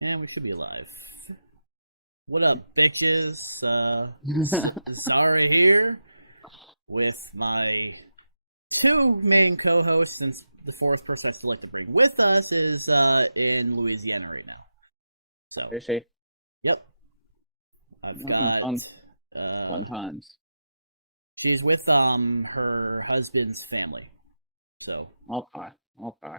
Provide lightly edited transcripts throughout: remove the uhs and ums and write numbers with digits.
And we should be live. What up, bitches? Zara here with my two main co-hosts, since the fourth person I still like to bring with us is in Louisiana right now. So, Is she? yep, I've Fun, got fun times. she's with her husband's family. So, Okay, okay.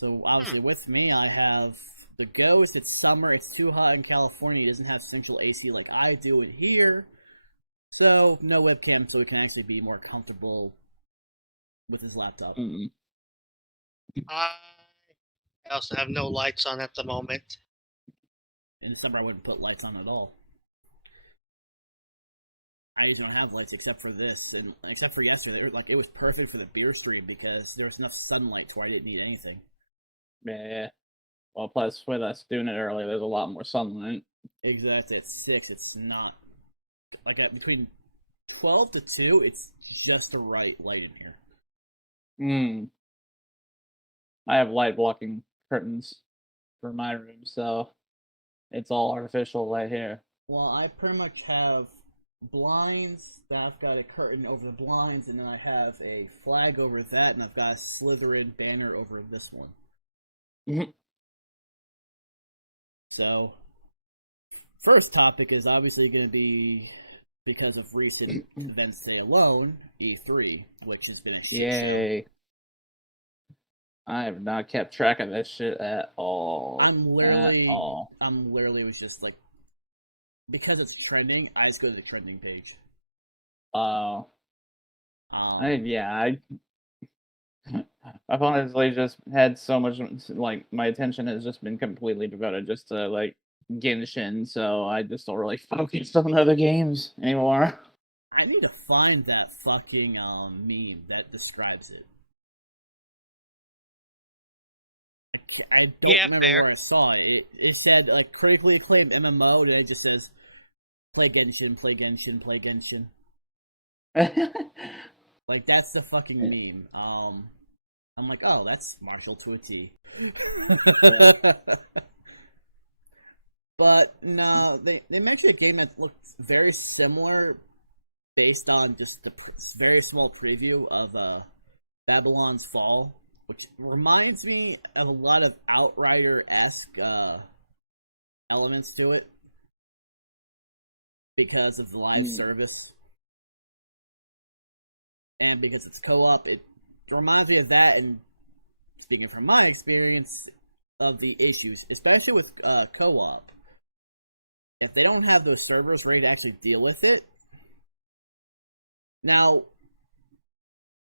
So obviously with me, I have the Ghost. It's summer. It's too hot in California. He doesn't have central AC like I do it here. So no webcam, so he can actually be more comfortable with his laptop. Mm-mm. I also have no lights on at the moment. In the summer, I wouldn't put lights on at all. I usually don't have lights except for this, and except for yesterday. Like it was perfect for the beer stream because there was enough sunlight to where I didn't need anything. Yeah. Well, plus with us doing it early, there's a lot more sunlight. Exactly. At 6, it's not like at between 12 to 2. It's just the right light in here. Mm. I have light blocking curtains for my room, so it's all artificial light here. Well, I pretty much have blinds that I've got a curtain over the blinds, and then I have a flag over that, and I've got a Slytherin banner over this one. Mhm. So, first topic is obviously going to be, because of recent events today alone, E3, which has been a shit show. I have not kept track of that shit at all. I'm literally was just like, because it's trending, I just go to the trending page. Oh. I I've honestly just had so much, like, my attention has just been completely devoted just to, like, Genshin, so I just don't really focus on other games anymore. I need to find that fucking meme that describes it. I don't remember where I saw it. It said like critically acclaimed MMO, and it just says play Genshin, play Genshin, play Genshin. Like that's the fucking meme. I'm like, oh, that's Marshall to a T. But no, they mentioned a game that looked very similar, based on just the very small preview of Babylon's Fall, which reminds me of a lot of Outrider-esque elements to it because of the live service. And because it's co-op, it reminds me of that, and speaking from my experience, of the issues, especially with co-op. If they don't have those servers ready to actually deal with it. Now,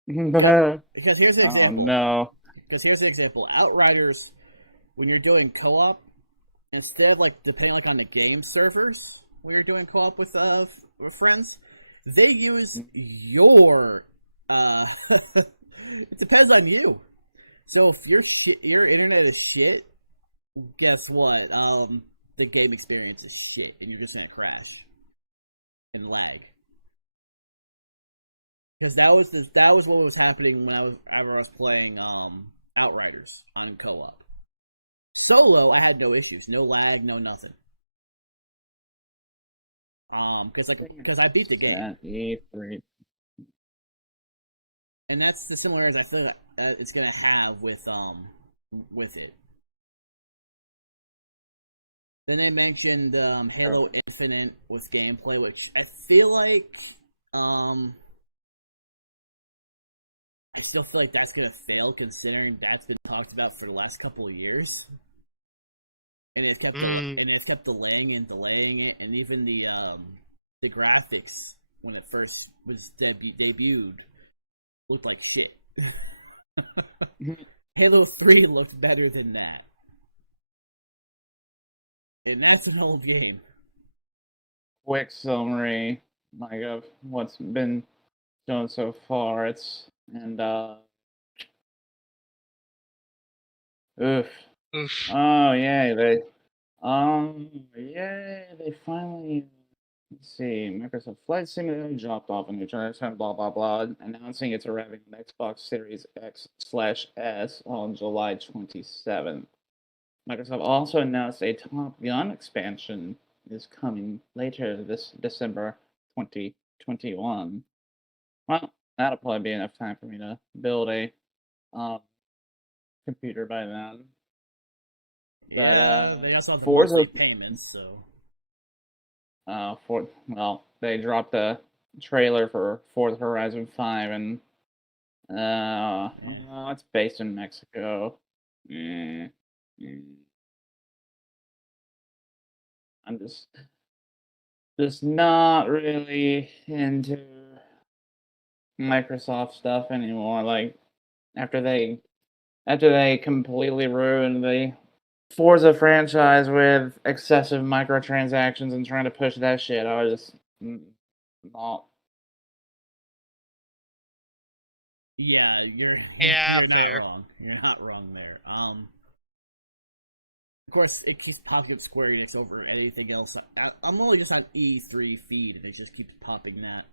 because here's the example. No. Because here's the example. Outriders, when you're doing co-op, instead of like depending like on the game servers when you're doing co-op with friends, they use your it depends on you. So if your internet is shit, guess what? The game experience is shit, and you're just gonna crash and lag. Because that was what was happening when I was playing Outriders on co-op. Solo, I had no issues, no lag, no nothing. Because I beat the game, and that's the similarities I feel like, it's gonna have with it. Then they mentioned Halo Infinite with gameplay, which I feel like I still feel like that's gonna fail, considering that's been talked about for the last couple of years, and they've kept delaying and delaying it, and even the graphics when it first was debuted looked like shit. Halo 3 looked better than that, and that's an old game. Quick summary, like, of what's been shown so far. Oof. Oh yeah, they finally, let's see, Microsoft Flight Simulator dropped off a new trailer, blah blah blah, announcing it's arriving on Xbox Series X/S on July 27th. Microsoft also announced a Top Gun expansion is coming later this December 2021. Well, that'll probably be enough time for me to build a um, computer by then. Yeah, they also have the Forza- monthly payments, so. They dropped the trailer for Forza Horizon 5, and it's based in Mexico. I'm just not really into Microsoft stuff anymore. Like after they completely ruined the Forza franchise with excessive microtransactions and trying to push that shit, I was just not. Yeah, you're Yeah, not fair. wrong. You're not wrong there. Of course, it keeps popping up Square Enix over anything else. I'm only just on E3 feed, and it just keeps popping that.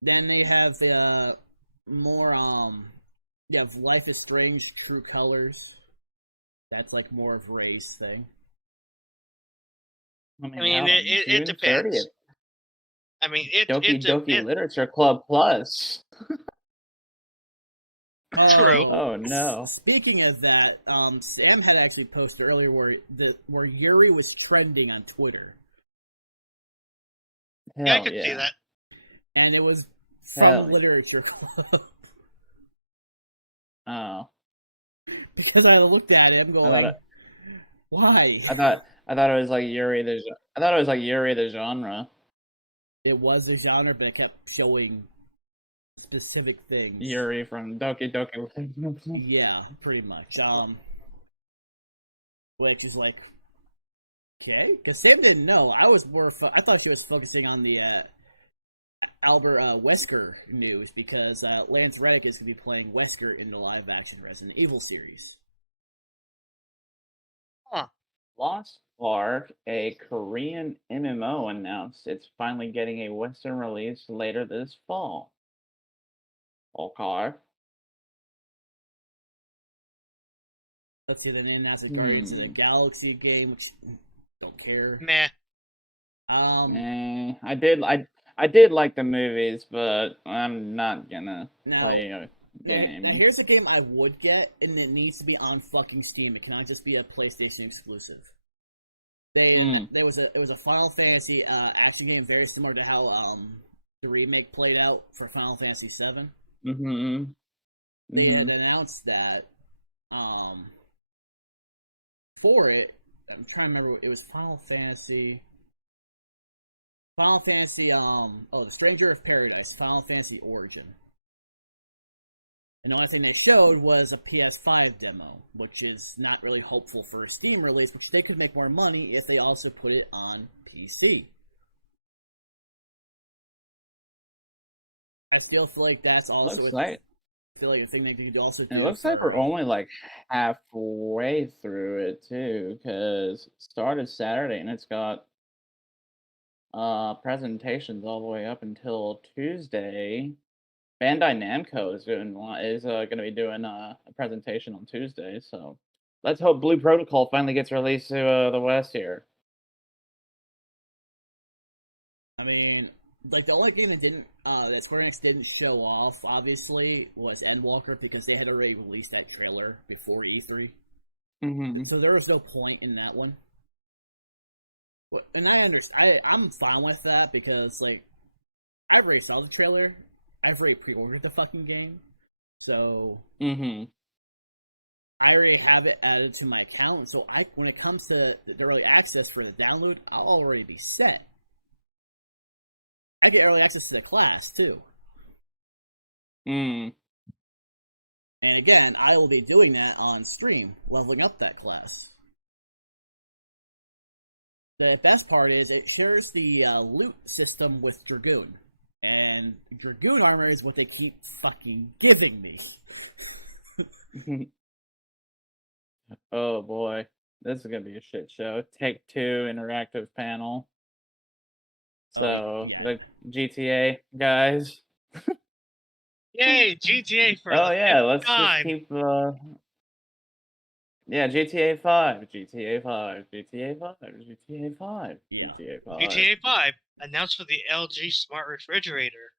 Then they have the more you have Life is Strange: True Colors. That's like more of Ray's thing. I mean, it depends. 30th. I mean, Doki Literature Club Plus. Oh no! Speaking of that, Sam had actually posted earlier where Yuri was trending on Twitter. Yeah, I could see that. And it was from Literature Club. Oh. Because I looked at him going, why? I thought it was like Yuri the genre. It was a genre, but it kept showing specific things. Yuri from Doki Doki. Yeah, pretty much. Which is like, okay, because Sam didn't know. I was more. I thought she was focusing on the Albert Wesker news because Lance Reddick is going to be playing Wesker in the live-action Resident Evil series. Huh. Lost Ark, a Korean MMO, announced it's finally getting a Western release later this fall. Let's see, then they announced a Guardians of the Galaxy game, which don't care. Meh. I did like the movies, but I'm not gonna play a game. Now here's a game I would get, and it needs to be on fucking Steam. It cannot just be a PlayStation exclusive. It was a Final Fantasy action game very similar to how the remake played out for Final Fantasy VII. They had announced that for it. I'm trying to remember. It was Final Fantasy, the Stranger of Paradise, Final Fantasy Origin. And the only thing they showed was a PS5 demo, which is not really hopeful for a Steam release, which they could make more money if they also put it on PC. I still feel like that's also a thing they could also do. It looks like we're only like halfway through it too, because it started Saturday and it's got presentations all the way up until Tuesday. Bandai Namco is going to be doing a presentation on Tuesday, so let's hope Blue Protocol finally gets released to the West here. I mean, like the only game that Square Enix didn't show off, obviously, was Endwalker because they had already released that trailer before E3, so there was no point in that one. And I understand. I'm fine with that because like I've already saw the trailer. I've already pre-ordered the fucking game, so I already have it added to my account. So when it comes to the early access for the download, I'll already be set. I get early access to the class too. And again, I will be doing that on stream, leveling up that class. The best part is it shares the loot system with Dragoon. And Dragoon armor is what they keep fucking giving me. Oh boy. This is going to be a shit show. Take-Two interactive panel. So, the GTA guys. Yay, GTA for let's just keep Yeah, GTA 5, GTA 5, GTA 5, GTA 5, Yeah. GTA 5. GTA 5 announced for the LG Smart Refrigerator.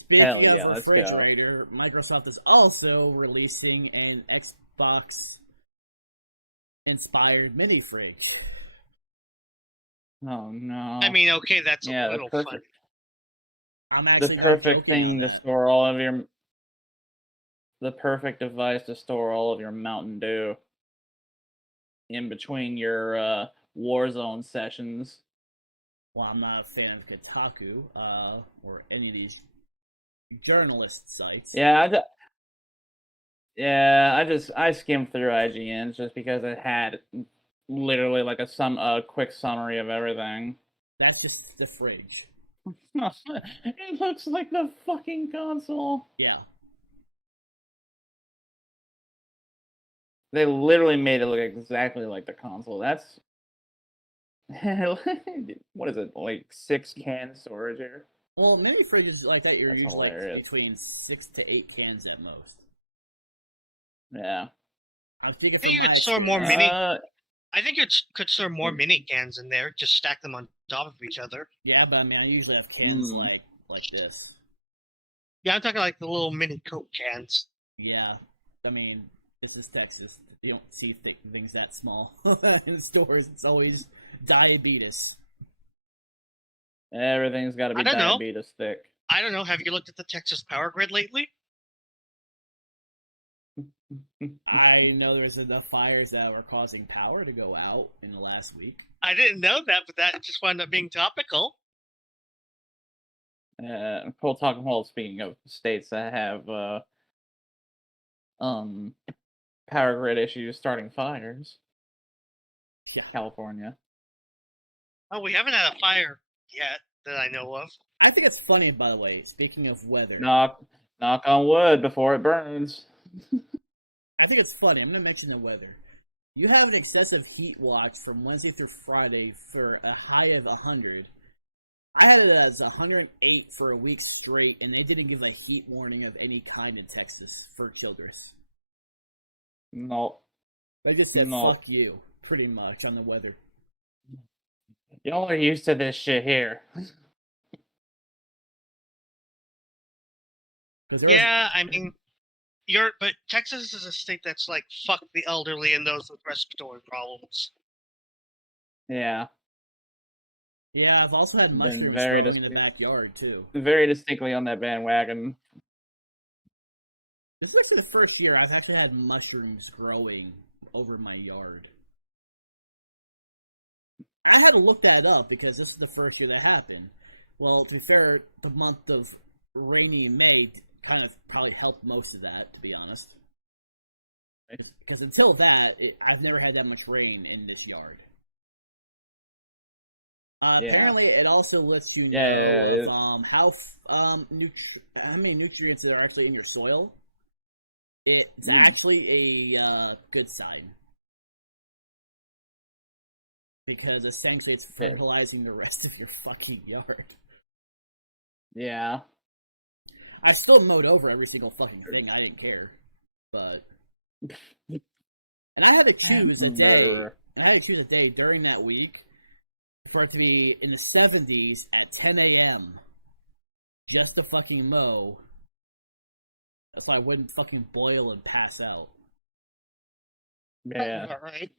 Speaking Hell of yeah, let's go. refrigerator, Microsoft is also releasing an Xbox inspired mini fridge. Oh no. I mean, okay, that's yeah, a little the funny. perfect, I'm the actually not perfect joking thing on to that. store all of your, the perfect device to store all of your Mountain Dew in between your Warzone sessions. Well, I'm not a fan of Kotaku, or any of these journalist sites. Yeah, I skimmed through IGN just because it had literally like a quick summary of everything. That's just the fridge. It looks like the fucking console. Yeah. They literally made it look exactly like the console. That's what is it, like 6 can storage here? Well, mini fridges like that, you're That's usually like hilarious. between 6 to 8 cans at most. Yeah. I'm speaking from You my could store more experience. mini. I think it could store more mini cans in there. Just stack them on top of each other. Yeah, but I mean, I usually have cans like this. Yeah, I'm talking like the little mini Coke cans. Yeah, I mean, this is Texas. You don't see things that small in stores. It's always diabetes. Everything's got to be I don't know. diabetes thick. I don't know. Have you looked at the Texas power grid lately? I know there's enough fires that were causing power to go out in the last week. I didn't know that, but that just wound up being topical. Cool talking about speaking of states that have power grid issues starting fires. Yeah. California. Oh, we haven't had a fire yet that I know of. I think it's funny, by the way, speaking of weather. Knock on wood before it burns. I think it's funny. I'm going to mention the weather. You have an excessive heat watch from Wednesday through Friday for a high of 100. I had it as 108 for a week straight, and they didn't give a heat warning of any kind in Texas for Childress. No. They just said, No. fuck you, pretty much, on the weather. Y'all are used to this shit here. I mean, but Texas is a state that's like, fuck the elderly and those with respiratory problems. Yeah. Yeah, I've also had mushrooms growing in the backyard, too. Very distinctly on that bandwagon. This is actually the first year I've actually had mushrooms growing over my yard. I had to look that up because this is the first year that happened. Well, to be fair, the month of rainy May kind of probably helped most of that, to be honest. Because until that, I've never had that much rain in this yard. Apparently, it also lets you know of how many nutrients are actually in your soil. It's actually a good sign. Because essentially it's fertilizing the rest of your fucking yard. Yeah. I still mowed over every single fucking thing. I didn't care. But... And I had to choose a day. And I had to choose a day during that week for it to be in the 70s at 10 a.m. just to fucking mow. So I wouldn't fucking boil and pass out. Yeah. Right.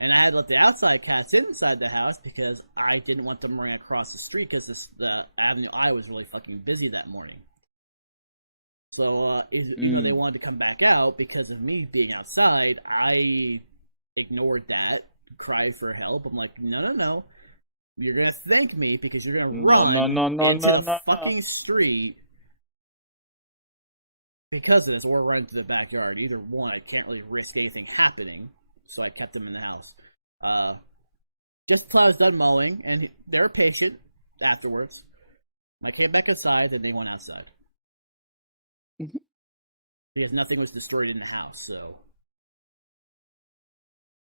And I had to let the outside cats inside the house because I didn't want them running across the street because the Avenue I was really fucking busy that morning. So, you know, they wanted to come back out because of me being outside. I ignored that, cried for help. I'm like, no. You're going to thank me because you're going to run into the fucking street because of this, or run into the backyard. Either one, I can't really risk anything happening. So I kept them in the house. Just until I was done mowing, and they were patient afterwards. I came back inside, and they went outside. Because nothing was destroyed in the house, so.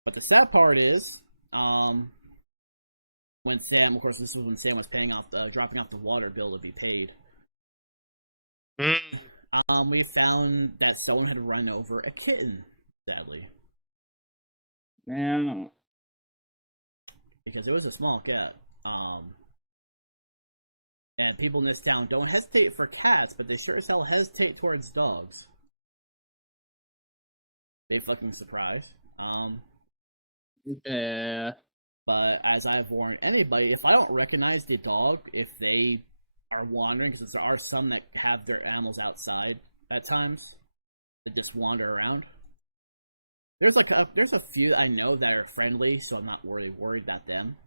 But the sad part is, when Sam, of course, this was when Sam was paying off, dropping off the water bill to be paid. We found that someone had run over a kitten, sadly. Yeah. Because it was a small cat. And people in this town don't hesitate for cats, but they sure as hell hesitate towards dogs. Big fucking surprise. Yeah. But as I've warned anybody, if I don't recognize the dog, if they are wandering, because there are some that have their animals outside at times, that just wander around. There's a few I know that are friendly, so I'm not really worried about them.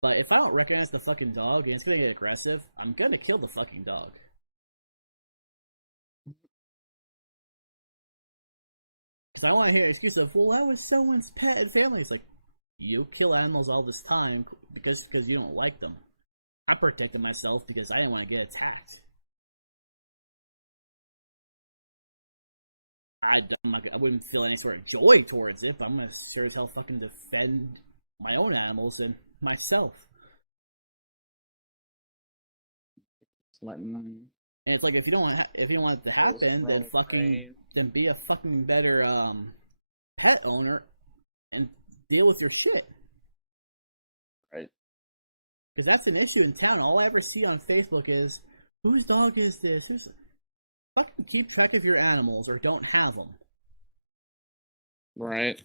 But if I don't recognize the fucking dog and it's gonna get aggressive, I'm gonna kill the fucking dog. Because I don't want to hear an excuse of, well, that was someone's pet and family. It's like, you kill animals all this time because you don't like them. I protected myself because I didn't want to get attacked. I wouldn't feel any sort of joy towards it, but I'm gonna sure as hell fucking defend my own animals and myself. And it's like, if you don't want it to happen, then be a fucking better pet owner and deal with your shit. Right. Because that's an issue in town. All I ever see on Facebook is, whose dog is this? Who's... Fucking keep track of your animals or don't have them. Right.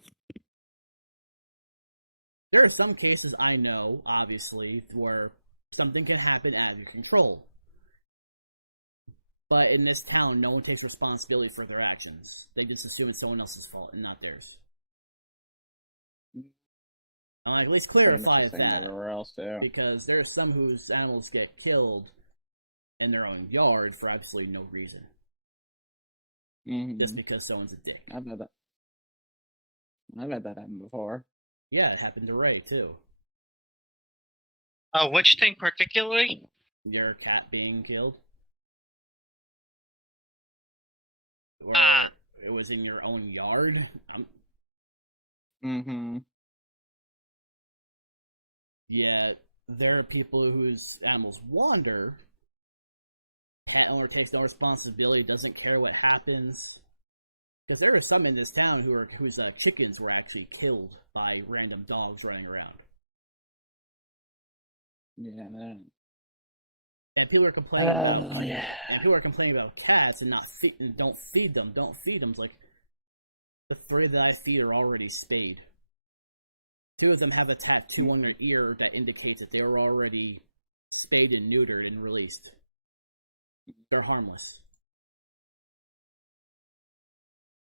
There are some cases I know, obviously, where something can happen out of your control. But in this town, no one takes responsibility for their actions. They just assume it's someone else's fault and not theirs. I'm like, at least clarify that. Because there are some whose animals get killed in their own yard for absolutely no reason. Mm-hmm. Just because someone's a dick. I've had that happen before. Yeah, it happened to Ray, too. Which thing particularly? Your cat being killed? Where it was in your own yard? Mm-hmm. Yeah, there are people whose animals wander. Pet owner takes no responsibility, doesn't care what happens. Because there are some in this town whose chickens were actually killed by random dogs running around. Yeah, man. And people are complaining about cats and don't feed them. It's like, the 3 that I feed are already spayed. 2 of them have a tattoo on their ear that indicates that they were already spayed and neutered and released. They're harmless.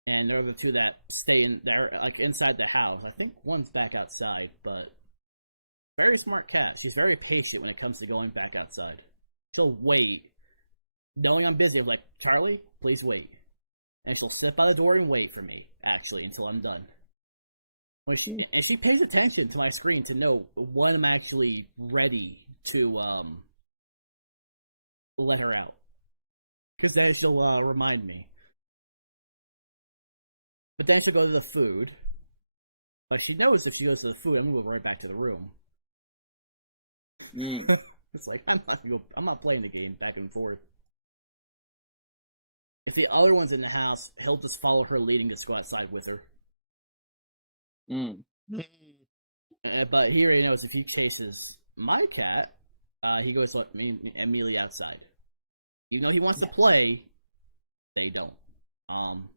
And they're the 2 that stay in there, like inside the house. I think one's back outside, but very smart cat. She's very patient when it comes to going back outside. She'll wait. Knowing I'm busy, I'm like, Charlie, please wait. And she'll sit by the door and wait for me, actually, until I'm done. She pays attention to my screen to know when I'm actually ready to let her out. Because then she'll remind me. But then she'll go to the food. But she knows if she goes to the food, I'm gonna go right back to the room. It's like, I'm not playing the game back and forth. If the other one's in the house, he'll just follow her lead and just go outside with her. But he already knows if he chases my cat, he goes immediately outside. Even though he wants to play, they don't. So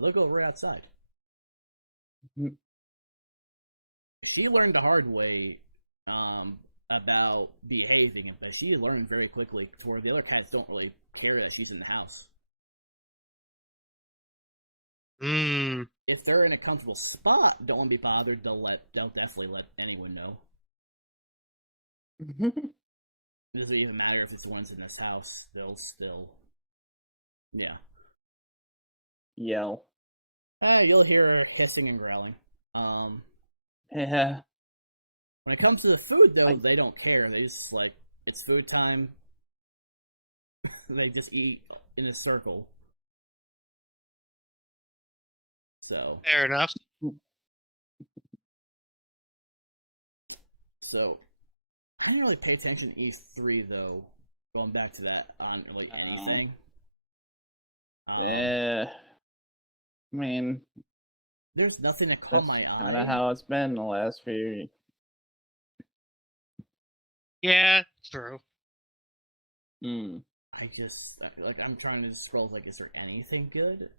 they'll go right outside. She learned the hard way about behaving, but she learned very quickly to where the other cats don't really care that she's in the house. If they're in a comfortable spot, don't want to be bothered, they'll definitely let anyone know. It doesn't even matter if it's the ones in this house, they'll still... Yeah. Yell. You'll hear her hissing and growling. Yeah. When it comes to the food, though, they don't care. They just, like, it's food time. They just eat in a circle. So. Fair enough. So, I didn't really pay attention to E3, though. Going back to that on really anything. Yeah. I mean, There's nothing that caught that's my kinda eye. how it's been the last few. Yeah, true. Mm. I just like I'm trying to scroll. Like, is there anything good?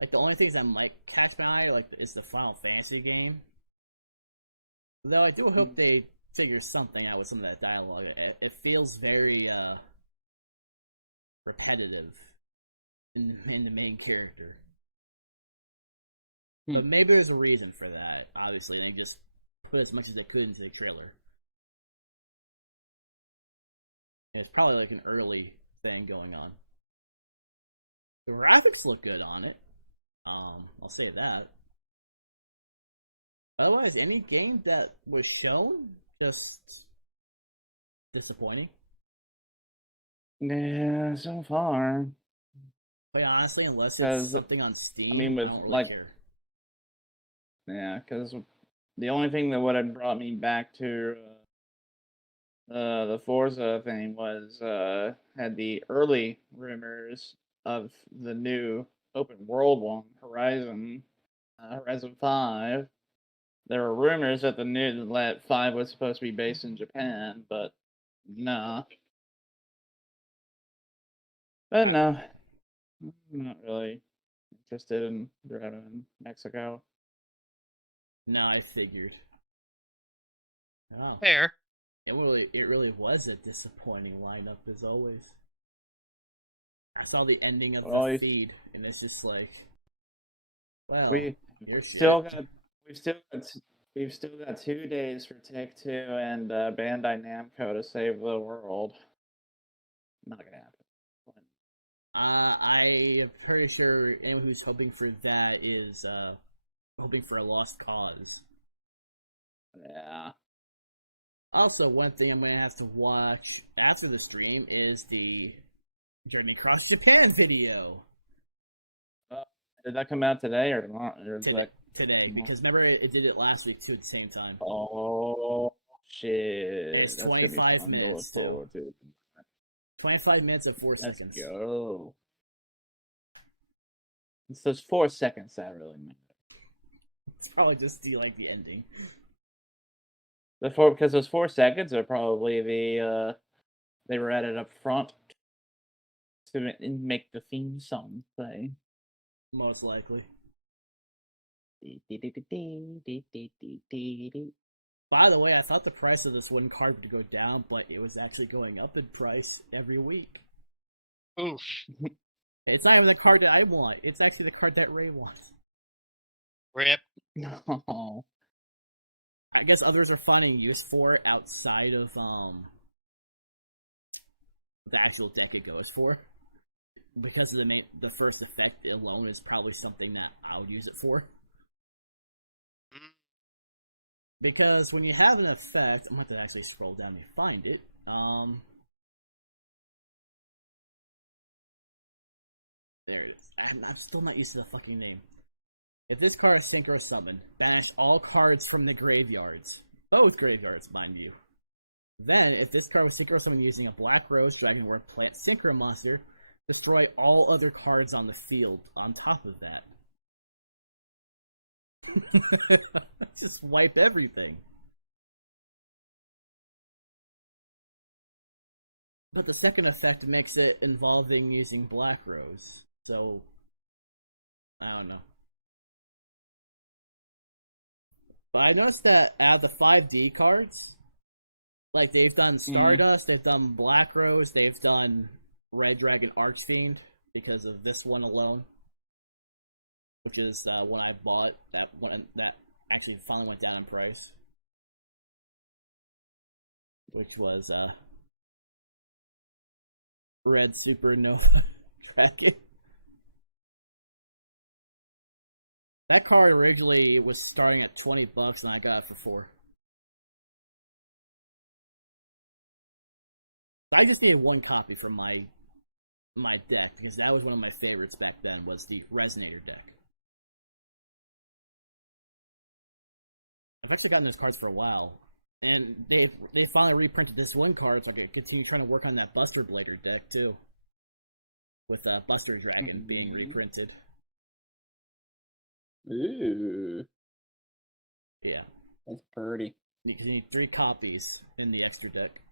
Like the only things that might catch my eye like is the Final Fantasy game. Though I do hope they figure something out with some of that dialogue. It feels very repetitive in the main character. But maybe there's a reason for that. Obviously, and they just put as much as they could into the trailer. And it's probably like an early thing going on. The graphics look good on it. I'll say that. Otherwise, any game that was shown just disappointing. Yeah, so far. Quite honestly, unless it's 'Cause, something on Steam, I don't really like, care. yeah, because the only thing that would have brought me back to the Forza thing was had the early rumors of the new open world one, Horizon 5. There were rumors that the new that 5 was supposed to be based in Japan, but no. But no, I'm not really interested in driving in Mexico. No, I figured. Oh, Fair. it really was a disappointing lineup as always. I saw the ending of Well, the feed, and it's just like, well, we you're shit. we've still got 2 days for Take-Two and Bandai Namco to save the world. Not gonna happen. I am pretty sure anyone who's hoping for that is hoping for a lost cause. Yeah. Also, one thing I'm gonna have to watch after the stream is the Journey Across Japan video. Did that come out today or not? Today, because remember it did it last week too at the same time. Oh shit! And it's 25 minutes too. 25 minutes and 4 seconds. Let's go. It's those 4 seconds that really matter. It's probably just the ending. Because those 4 seconds are probably they were added up front to make the theme song play. Most likely. By the way, I thought the price of this one card would go down, but it was actually going up in price every week. Oof. It's not even the card that I want. It's actually the card that Ray wants. Rip. No. I guess others are finding use for it outside of the actual deck it goes for. Because of the first effect alone is probably something that I would use it for. Because when you have an effect, I'm going to have to actually scroll down and find it. There it is. I'm still not used to the fucking name. If this card is Synchro Summon, banish all cards from the graveyards. Both graveyards, mind you. Then, if this card was Synchro Summon using a Black Rose, Dragon, or Plant Synchro monster, destroy all other cards on the field on top of that. Just wipe everything. But the second effect makes it involving using Black Rose. So, I don't know. But I noticed that out of the 5D cards, like they've done Stardust, they've done Black Rose, they've done Red Dragon Archfiend because of this one alone, which is one I bought. That one that actually finally went down in price, which was Red Supernova Dragon. That card originally was starting at $20 and I got it for $4. I just needed one copy for my deck because that was one of my favorites back then, was the Resonator deck. I've actually gotten those cards for a while, and they finally reprinted this one card, so I could continue trying to work on that Buster Blader deck too. with Buster Dragon being reprinted. Ooh, Yeah. that's pretty. You need 3 copies in the extra deck.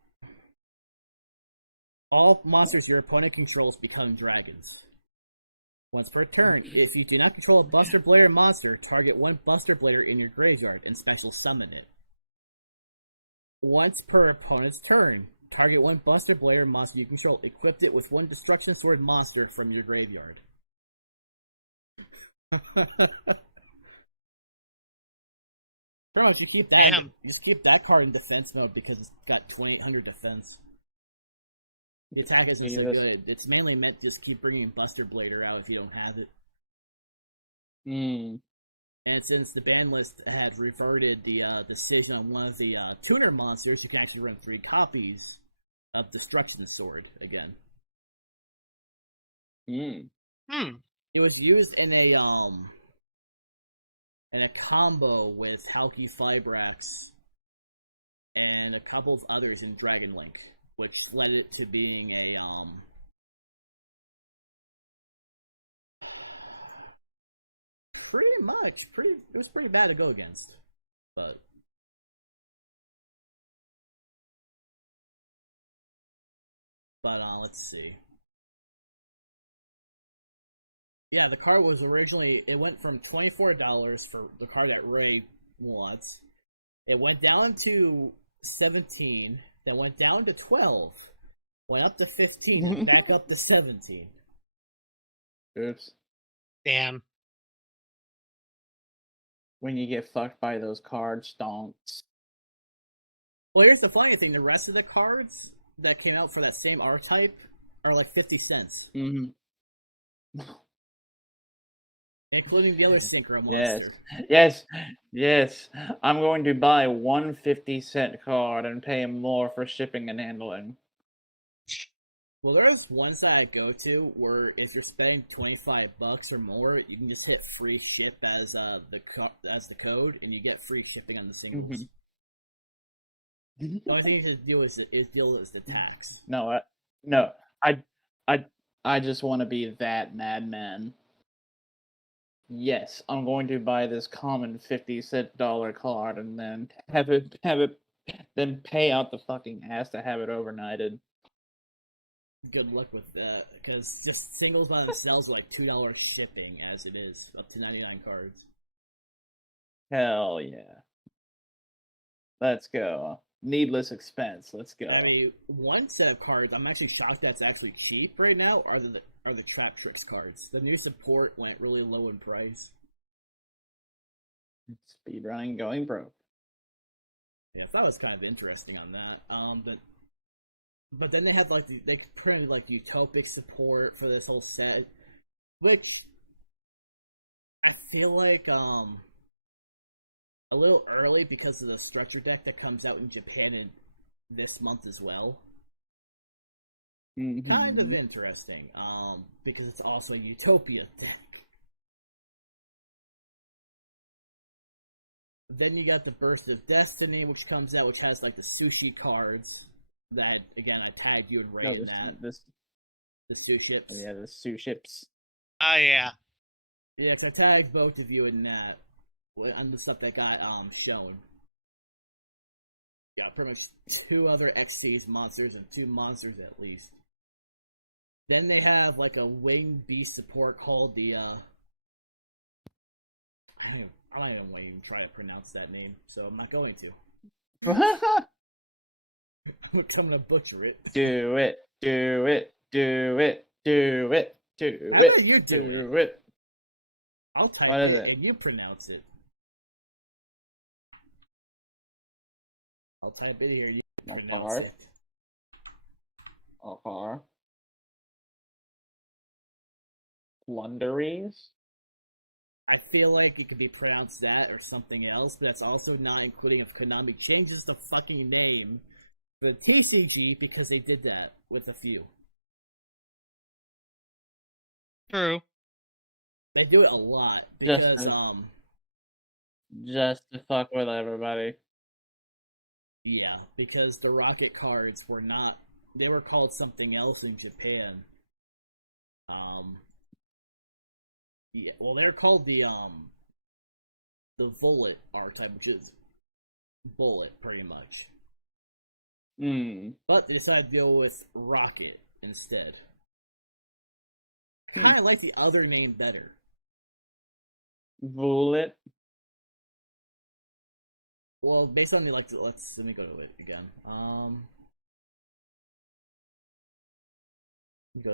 All monsters your opponent controls become dragons. Once per turn, if you do not control a Buster Blader monster, target 1 Buster Blader in your graveyard and special summon it. Once per opponent's turn, target 1 Buster Blader monster you control, equip it with 1 Destruction Sword monster from your graveyard. Pretty much, you keep that. You just keep that card in defense mode because it's got 2800 defense. The attack isn't so good. It's mainly meant to just keep bringing Buster Blader out if you don't have it. Hmm. And since the ban list had reverted the decision on one of the tuner monsters, you can actually run 3 copies of Destruction Sword again. Hmm. It was used in a combo with Halki Fibrax and a couple of others in Dragon Link, which led it to being a it was pretty bad to go against. But let's see. Yeah, the card was originally, it went from $24 for the card that Ray wants. It went down to 17, then went down to 12, went up to 15, and back up to 17. Oops. Damn. When you get fucked by those card stonks. Well, here's the funny thing. The rest of the cards that came out for that same archetype are like 50 cents. Mm-hmm. Including the other Synchro monster. Yes. I'm going to buy 1 50-cent card and pay more for shipping and handling. Well, there's one site I go to where if you're spending $25 or more, you can just hit free ship as the code, and you get free shipping on the singles. Mm-hmm. The only thing you have to do is deal with the tax. I just want to be that madman. Yes, I'm going to buy this common $50 card and then then pay out the fucking ass to have it overnighted. Good luck with that, because just singles by themselves are like $2 shipping as it is, up to 99 cards. Hell yeah. Let's go. Needless expense. Let's go. I mean, one set of cards I'm actually shocked that's actually cheap right now are the Trap Tricks cards. The new support went really low in price. Speedrunning going broke. Yeah, I thought it was kind of interesting on that. But then they had they printed like Utopic support for this whole set, which I feel like a little early because of the structure deck that comes out in Japan in this month as well. Mm-hmm. Kind of interesting, because it's also a Utopia deck. Then you got the Burst of Destiny, which comes out, which has like the sushi cards. That again, I tagged you and Ray in that. The Sue ships. Yeah, the Sue ships. Oh yeah. Yeah, because I tagged both of you in that on the stuff that got shown. Yeah, pretty much 2 other XC's monsters and 2 monsters at least. Then they have like a winged beast support called the I'm not even going to even try to pronounce that name, so I'm not going to. I'm gonna butcher it. Do it. How about you do it? I'll type it and you pronounce it. I'll type it here, you pronounce it. Okay. Plunderies? I feel like it could be pronounced that or something else, but that's also not including if Konami changes the fucking name for the TCG, because they did that with a few. True. They do it a lot because just to fuck with everybody. Yeah, because the Rocket cards were not, they were called something else in Japan. Yeah, well, they're called the Bullet archetype, which is bullet pretty much. But they decided to go with Rocket instead. Kind of like the other name better. Bullet. Well, based on the let me go to it again. Go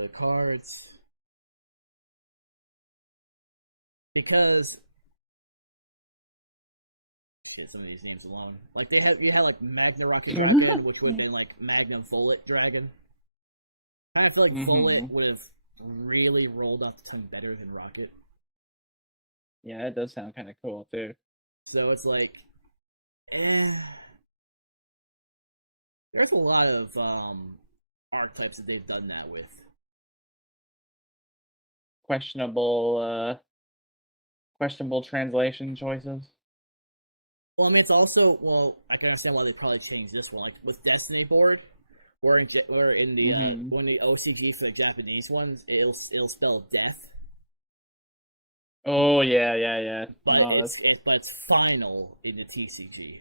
to cards. Because shit, some of these names alone. Like you had like Magna Rocket Dragon, which would have been like Magna Bullet Dragon. I kind of feel like Bullet would have really rolled off the tongue better than Rocket. Yeah, it does sound kind of cool too. So it's like, there's a lot of archetypes that they've done that with. Questionable translation choices. Well, I mean, it's also I can understand why they probably changed this one. Like with Destiny board, we're in the when the OCG for the Japanese ones, it'll spell death. Oh yeah. But it's final in the TCG.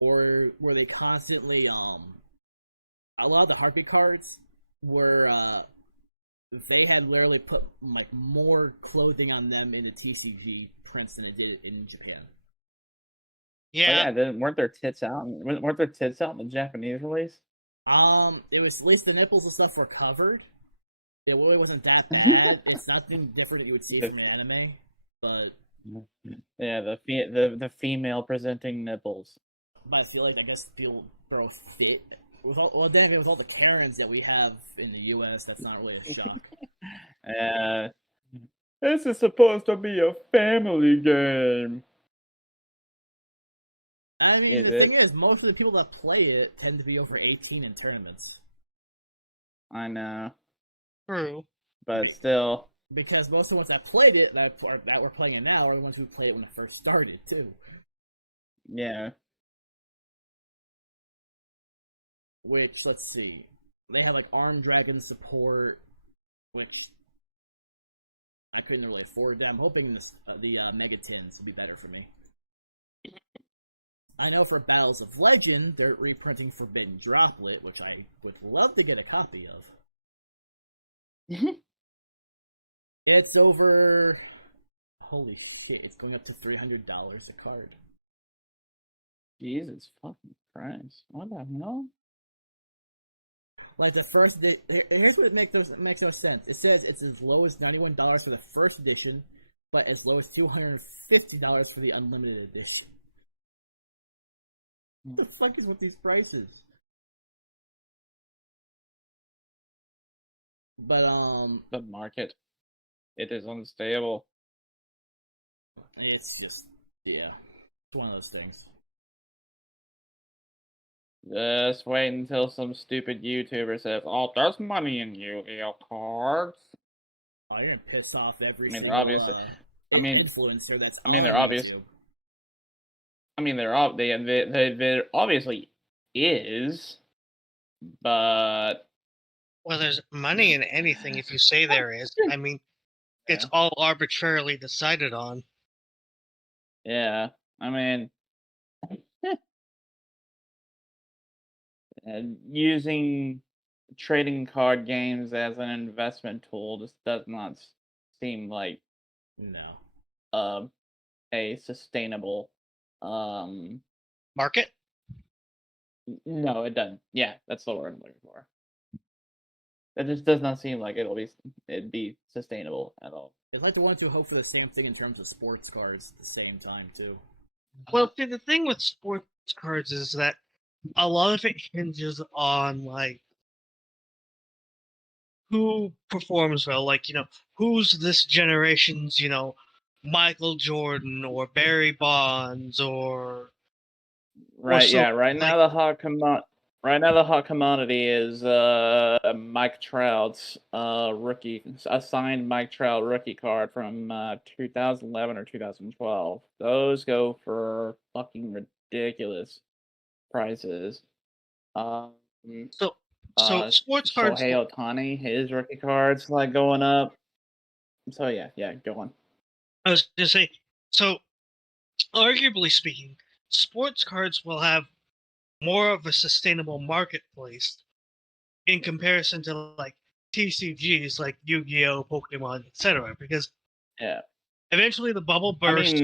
Or were they constantly a lot of the heartbeat cards were they had literally put like more clothing on them in the TCG prints than they did in Japan. Yeah. Weren't their tits out? Weren't their tits out in the Japanese release? It was at least the nipples and stuff were covered. It really wasn't that bad. It's nothing different that you would see from an anime, but yeah, the female presenting nipples. But I feel like I guess people throw fit with all the Karens that we have in the U.S. That's not really a shock. This is supposed to be a family game. I mean, the thing is, most of the people that play it tend to be over 18 in tournaments. I know. True. But still. Because most of the ones that played it, that we're playing it now, are the ones who played it when it first started, too. Yeah. Which, let's see. They have, like, Armed Dragon support, which I couldn't really afford that. I'm hoping the Mega Tins will be better for me. I know for Battles of Legend, they're reprinting Forbidden Droplet, which I would love to get a copy of. It's over... Holy shit, it's going up to $300 a card. Jesus fucking Christ. What the hell? Like the first... Here's what it makes no sense. It says it's as low as $91 for the first edition, but as low as $250 for the unlimited edition. What the fuck is with these prices? But the market, it is unstable. It's just it's one of those things. Just wait until some stupid YouTuber says, "Oh, there's money in Yu-Gi-Oh cards." Oh, you're gonna piss off every single influencer that's on YouTube. I mean, there obviously is, but well, there's money in anything if you say there is. I mean, it's all arbitrarily decided on. Yeah, I mean, using trading card games as an investment tool just does not seem like a sustainable market. No, it doesn't. Yeah, that's the word I'm looking for. It just does not seem like it'd be sustainable at all. It's like the ones who hope for the same thing in terms of sports cards at the same time too. Well, see, the thing with sports cards is that a lot of it hinges on like who performs well. Like, who's this generation's, Michael Jordan or Barry Bonds or right. Right now the hot commodity is Mike Trout's signed Mike Trout rookie card from 2011 or 2012. Those go for fucking ridiculous prices. So Sports cards. Shohei Ohtani, his rookie cards like going up. So yeah, go on. I was going to say, so arguably speaking, sports cards will have more of a sustainable marketplace in comparison to like TCGs like Yu-Gi-Oh, Pokemon, etc. Because Yeah, eventually the bubble bursts.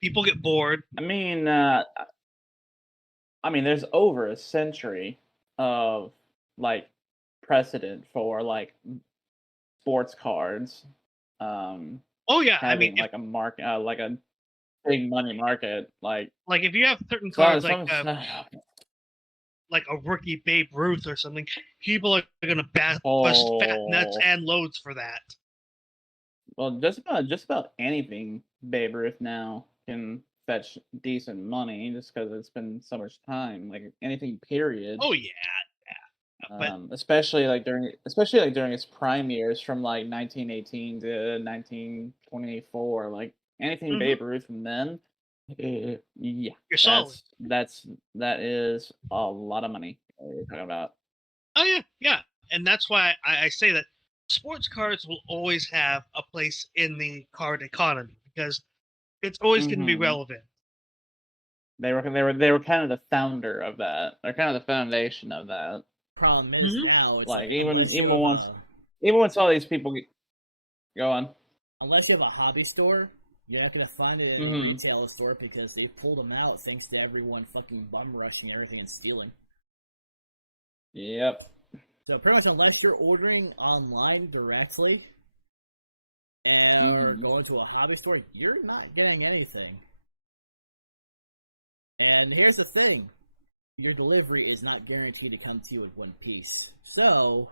People get bored. I mean, there's over a century of like precedent for like sports cards. Oh yeah, I having mean, like a market, like a big money market, like if you have certain cards like a rookie Babe Ruth or something, people are gonna bust fat nuts and loads for that. Well, just about anything Babe Ruth now can fetch decent money just because it's been so much time. Like anything, period. Oh yeah. But especially during his prime years from like 1918 to 1924, like anything Babe Ruth from then, yeah, you're solid. That is a lot of money you're talking about. Oh yeah, and that's why I say that sports cards will always have a place in the card economy because it's always going to be relevant. They were kind of the founder of that. They're kind of the foundation of that. Problem is now it's like unless you have even once all these people go on, unless you have a hobby store, you're not gonna find it in any retail store because they've pulled them out thanks to everyone fucking bum rushing everything and stealing. Yep. So pretty much unless you're ordering online directly or going to a hobby store, you're not getting anything. And here's the thing. Your delivery is not guaranteed to come to you in one piece. So,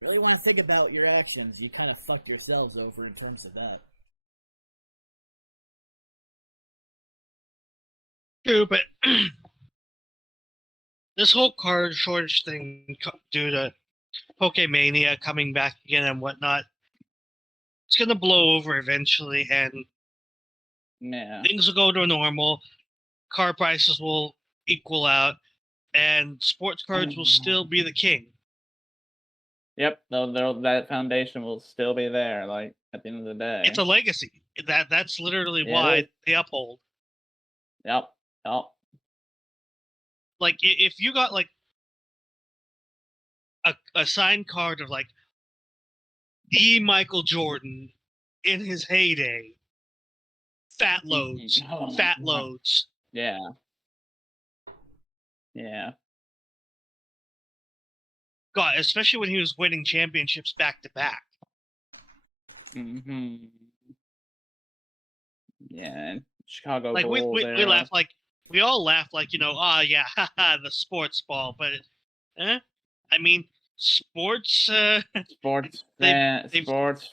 really want to think about your actions. You kind of fucked yourselves over in terms of that. True, but this whole card shortage thing due to Pokemania coming back again and whatnot, it's going to blow over eventually, and things will go to normal. Card prices will equal out, and sports cards will still be the king. Yep, that foundation will still be there. Like at the end of the day, it's a legacy. That's literally why they uphold. Yep. Like if you got like a signed card of like the Michael Jordan in his heyday, fat loads. Yeah. God, especially when he was winning championships back to back. Yeah, Chicago. Like Bulls we laugh like we all laugh like the sports ball, but I mean sports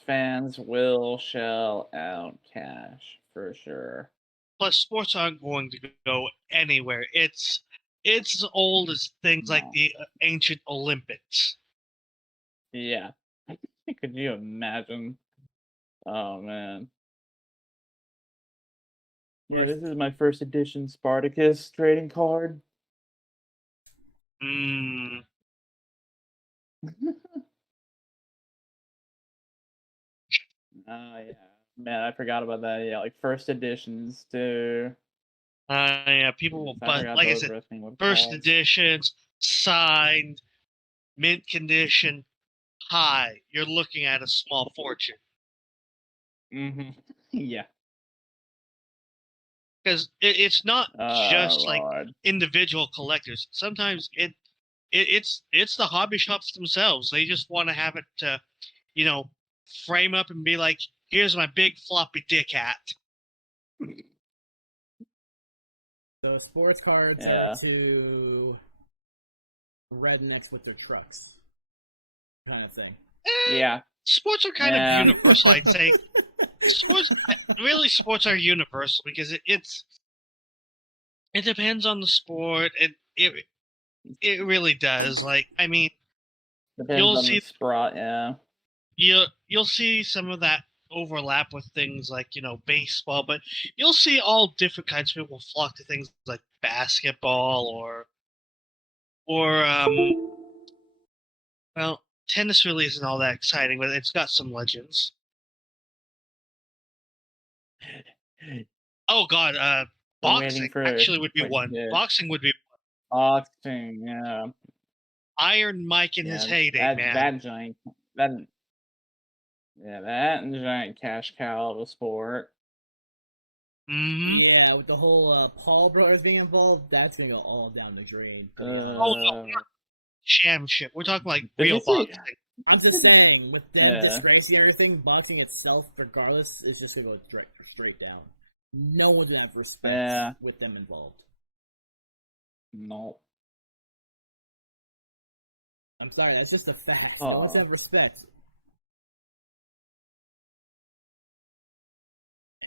fans will shell out cash for sure. Plus, sports aren't going to go anywhere. It's as old as things like the ancient Olympics. Yeah. Could you imagine? Oh man. This is my first edition Spartacus trading card. Oh yeah. Man, I forgot about that. Yeah, like first editions too. Yeah, people will buy, like I said, first editions, signed, mint condition, high. You're looking at a small fortune. Yeah. Because it's not just like individual collectors. Sometimes it's the hobby shops themselves. They just want to have it to, frame up and be like, here's my big floppy dick hat. So sports cards are to rednecks with their trucks, kind of thing. Yeah. Sports are kind of universal, I'd say. Sports are universal because it depends on the sport. It really does. Like, I mean, you'll see some of that overlap with things like baseball, but you'll see all different kinds of people flock to things like basketball or Or well, tennis really isn't all that exciting, but it's got some legends. Oh God, boxing actually would be one. Boxing would be boxing. Yeah, Iron Mike in his heyday, man. That giant, that giant cash cow of a sport. Mm-hmm. Yeah, with the whole Paul brothers being involved, that's gonna go all down the drain. To be honest. Oh no, sham shit. We're talking like real boxing. I'm just saying, with them disgracing everything, boxing itself, regardless, is just gonna go straight down. No one's gonna have respect with them involved. No. I'm sorry, that's just a fact. No one's gonna have respect.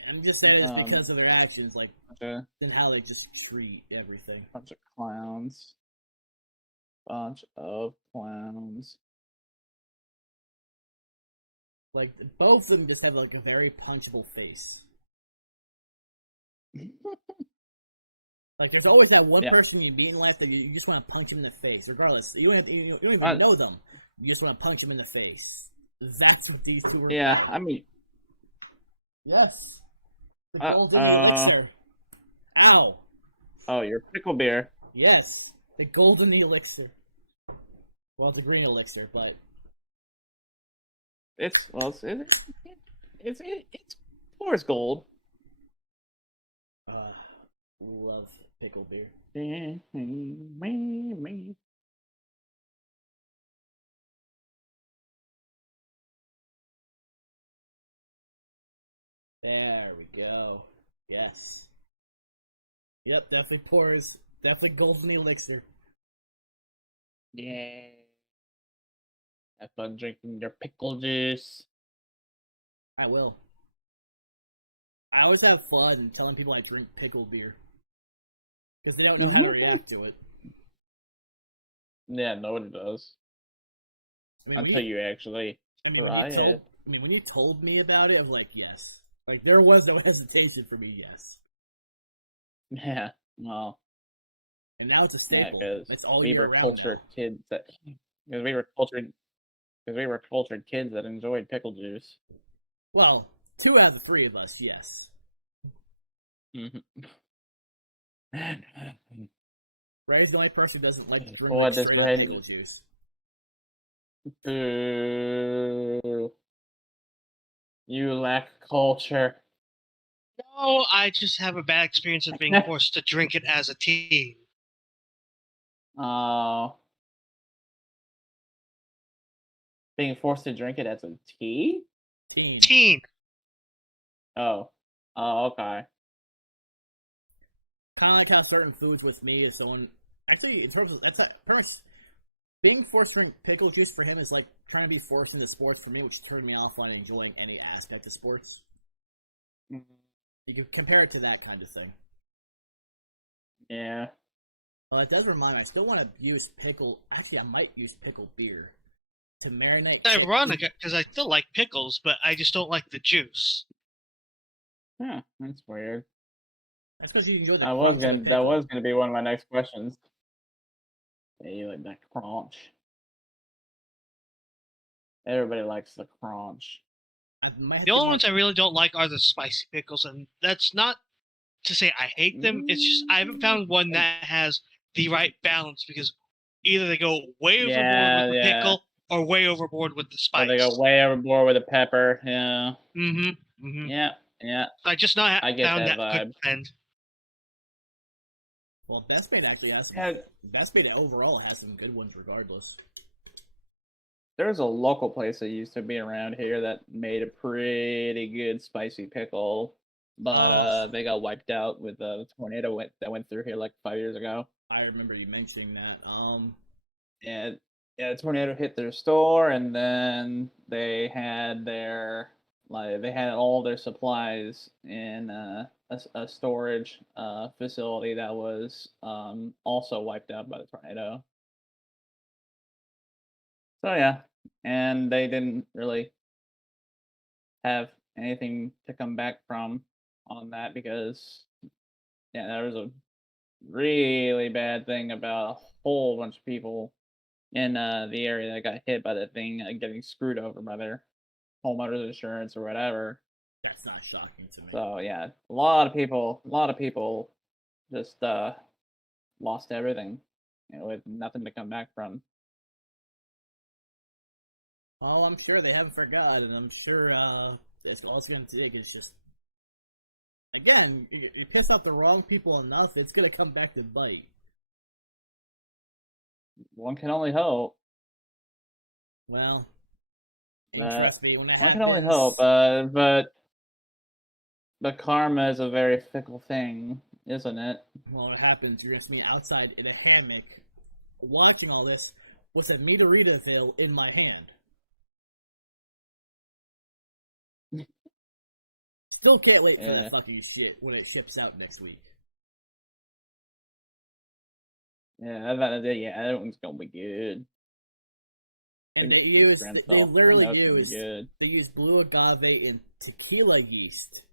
I'm just saying it just because of their actions, like, and how they just treat everything. Bunch of clowns. Bunch of clowns. Like, both of them just have, like, a very punchable face. Like, there's always that one person you meet in life that you just want to punch him in the face, regardless. You don't even know them. You just want to punch him in the face. That's what these two are. Yeah, about. I mean, yes, the golden elixir. Ow! Oh, your pickle beer. Yes, the golden elixir. Well, it's a green elixir, but it's pours gold. Love pickle beer. There we go. Yes. Yep, definitely pours. Definitely golden elixir. Yeah. Have fun drinking your pickle juice. I will. I always have fun telling people I drink pickle beer. Because they don't know how to react to it. Yeah, nobody does. I mean, when you told me about it, I was like, yes. Like, there was no hesitation for me, yes. Yeah, well. And now it's a staple. It's all year round now. Because we were cultured kids that enjoyed pickle juice. Well, 2 out of the 3 of us, yes. Ray's the only person who doesn't like to drink like straight up pickle juice. Boo. You lack culture. No, I just have a bad experience of being forced to drink it as a teen. Oh. Being forced to drink it as a teen? Teen. Oh. Oh, okay. Kind of like how certain foods with me is someone... Actually, in terms of... That's pretty much... Being forced to drink pickle juice for him is like trying to be forced into sports for me, which turned me off on enjoying any aspect of sports. You can compare it to that kind of thing. Yeah. Well, it does remind me, I still want to use pickle... Actually, I might use pickle beer to marinate chicken. It's ironic, because I still like pickles, but I just don't like the juice. Yeah, that's weird. That's because you enjoy the crunch of the pickle. That was going to be one of my next questions. Yeah, you like that crunch. Everybody likes the crunch. The only ones I really don't like are the spicy pickles, and that's not to say I hate them. It's just I haven't found one that has the right balance, because either they go way overboard with the pickle or way overboard with the spice. Or they go way overboard with the pepper. Yeah. Yeah. I just not I get found that that vibe. blend. Well, Best Made actually has some. Best Made overall has some good ones, regardless. There's a local place that used to be around here that made a pretty good spicy pickle, but they got wiped out with a tornado that went through here like 5 years ago. I remember you mentioning that. Yeah, a tornado hit their store, and then they had all their supplies in a storage facility that was also wiped out by the tornado. So yeah, and they didn't really have anything to come back from on that, because there was really bad thing about a whole bunch of people in the area that got hit by that thing getting screwed over by their homeowners insurance or whatever. That's not shocking to me. So yeah, a lot of people just lost everything, with nothing to come back from. Oh, I'm sure they haven't forgotten. I'm sure it's all it's going to take is just, again, you piss off the wrong people enough, it's going to come back to bite. One can only hope. Well, and trust me, when that I can only happens, hope, but karma is a very fickle thing, isn't it? well, when it happens, you're going to see me outside in a hammock watching all this with a Meteoritaville in my hand. Still can't wait for that fucking shit when it ships out next week. Yeah, that one's gonna be good. And they use blue agave and tequila yeast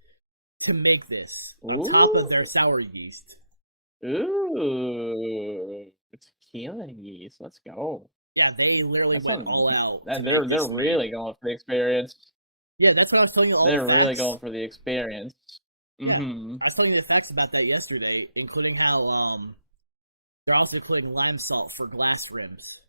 to make this on top of their sour yeast. Ooh, tequila yeast. Let's go. Yeah, they literally went all out to make this. They're really going for the experience. Yeah, that's what I was telling you. They're the facts. Really going for the experience. Yeah, I was telling you the facts about that yesterday, including how they're also including lime salt for glass rims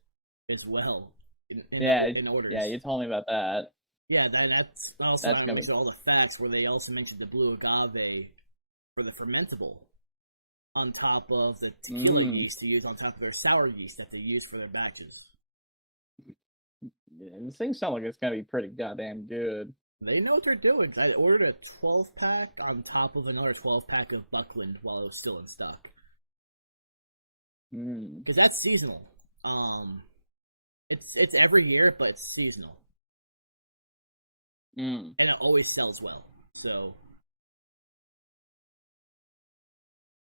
as well in orders. Yeah, you told me about that. Yeah, that's also I mentioned all the facts where they also mentioned the blue agave for the fermentable on top of the tequila yeast to use on top of their sour yeast that they use for their batches. Yeah, this thing sounds like it's gonna be pretty goddamn good. They know what they're doing. I ordered a 12-pack on top of another 12-pack of Buckland while it was still in stock. Because that's seasonal. It's every year, but it's seasonal. And it always sells well. So,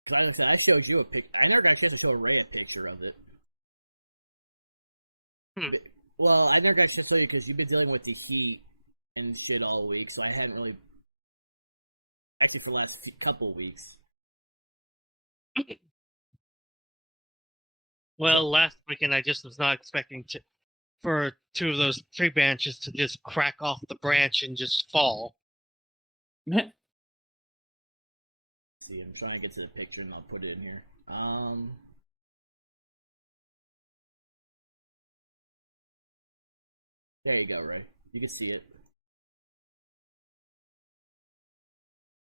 because like I said, I showed you a pic. I never got a chance to show Ray a picture of it. Well, I never got a chance to show you because you've been dealing with the heat and shit all week, so I hadn't really. Actually, for the last couple weeks. Well, last weekend I just was not expecting for two of those tree branches to just crack off the branch and just fall. See, I'm trying to get to the picture and I'll put it in here. There you go, Ray. You can see it.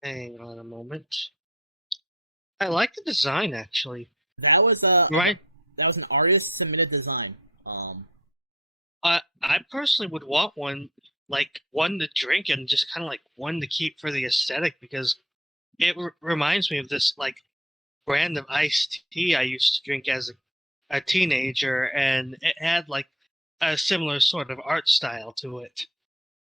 Hang on a moment. I like the design, actually. That was that was an artist submitted design. I personally would want one to drink and just kind of like one to keep for the aesthetic because it reminds me of this brand of iced tea I used to drink as a teenager, and it had like a similar sort of art style to it.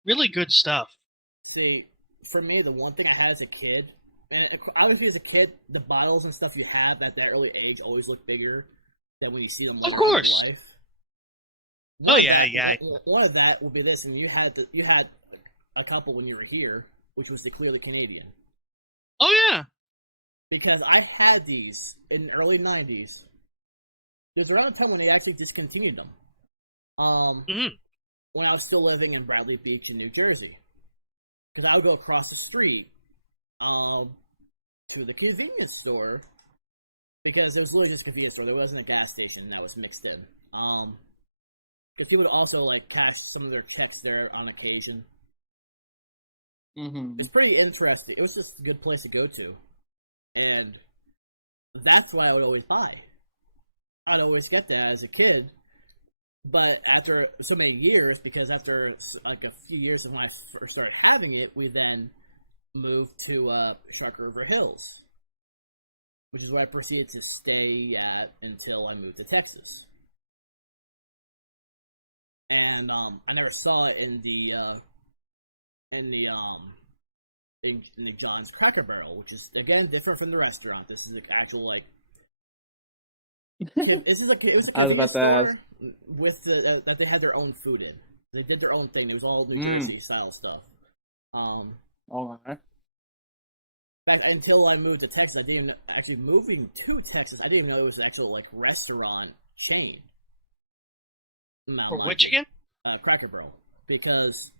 Really good stuff. See, for me, the one thing I had as a kid, and obviously as a kid, the bottles and stuff you have at that early age always look bigger than when you see them later on in life. One of that would be this, and you had a couple when you were here, which was the Clearly Canadian. Oh yeah, because I had these in the early '90s. It was around the time when they actually discontinued them. When I was still living in Bradley Beach in New Jersey, because I would go across the street, to the convenience store, because it was literally just a convenience store. There wasn't a gas station that was mixed in. Because people would also cash some of their checks there on occasion. It's pretty interesting. It was just a good place to go to, and that's what I would always buy. I'd always get that as a kid, but after so many years, because after a few years of when I first started having it, we then moved to Shark River Hills, which is where I proceeded to stay at until I moved to Texas. And I never saw it in the John's Cracker Barrel, which is again different from the restaurant. This is an actual it was a convenience store with that they had their own food in. They did their own thing. It was all New Jersey style stuff. Okay. fact, until I moved to Texas, I didn't even know, actually moving to Texas, I didn't even know it was an actual like restaurant chain. For which again? Cracker Barrel, because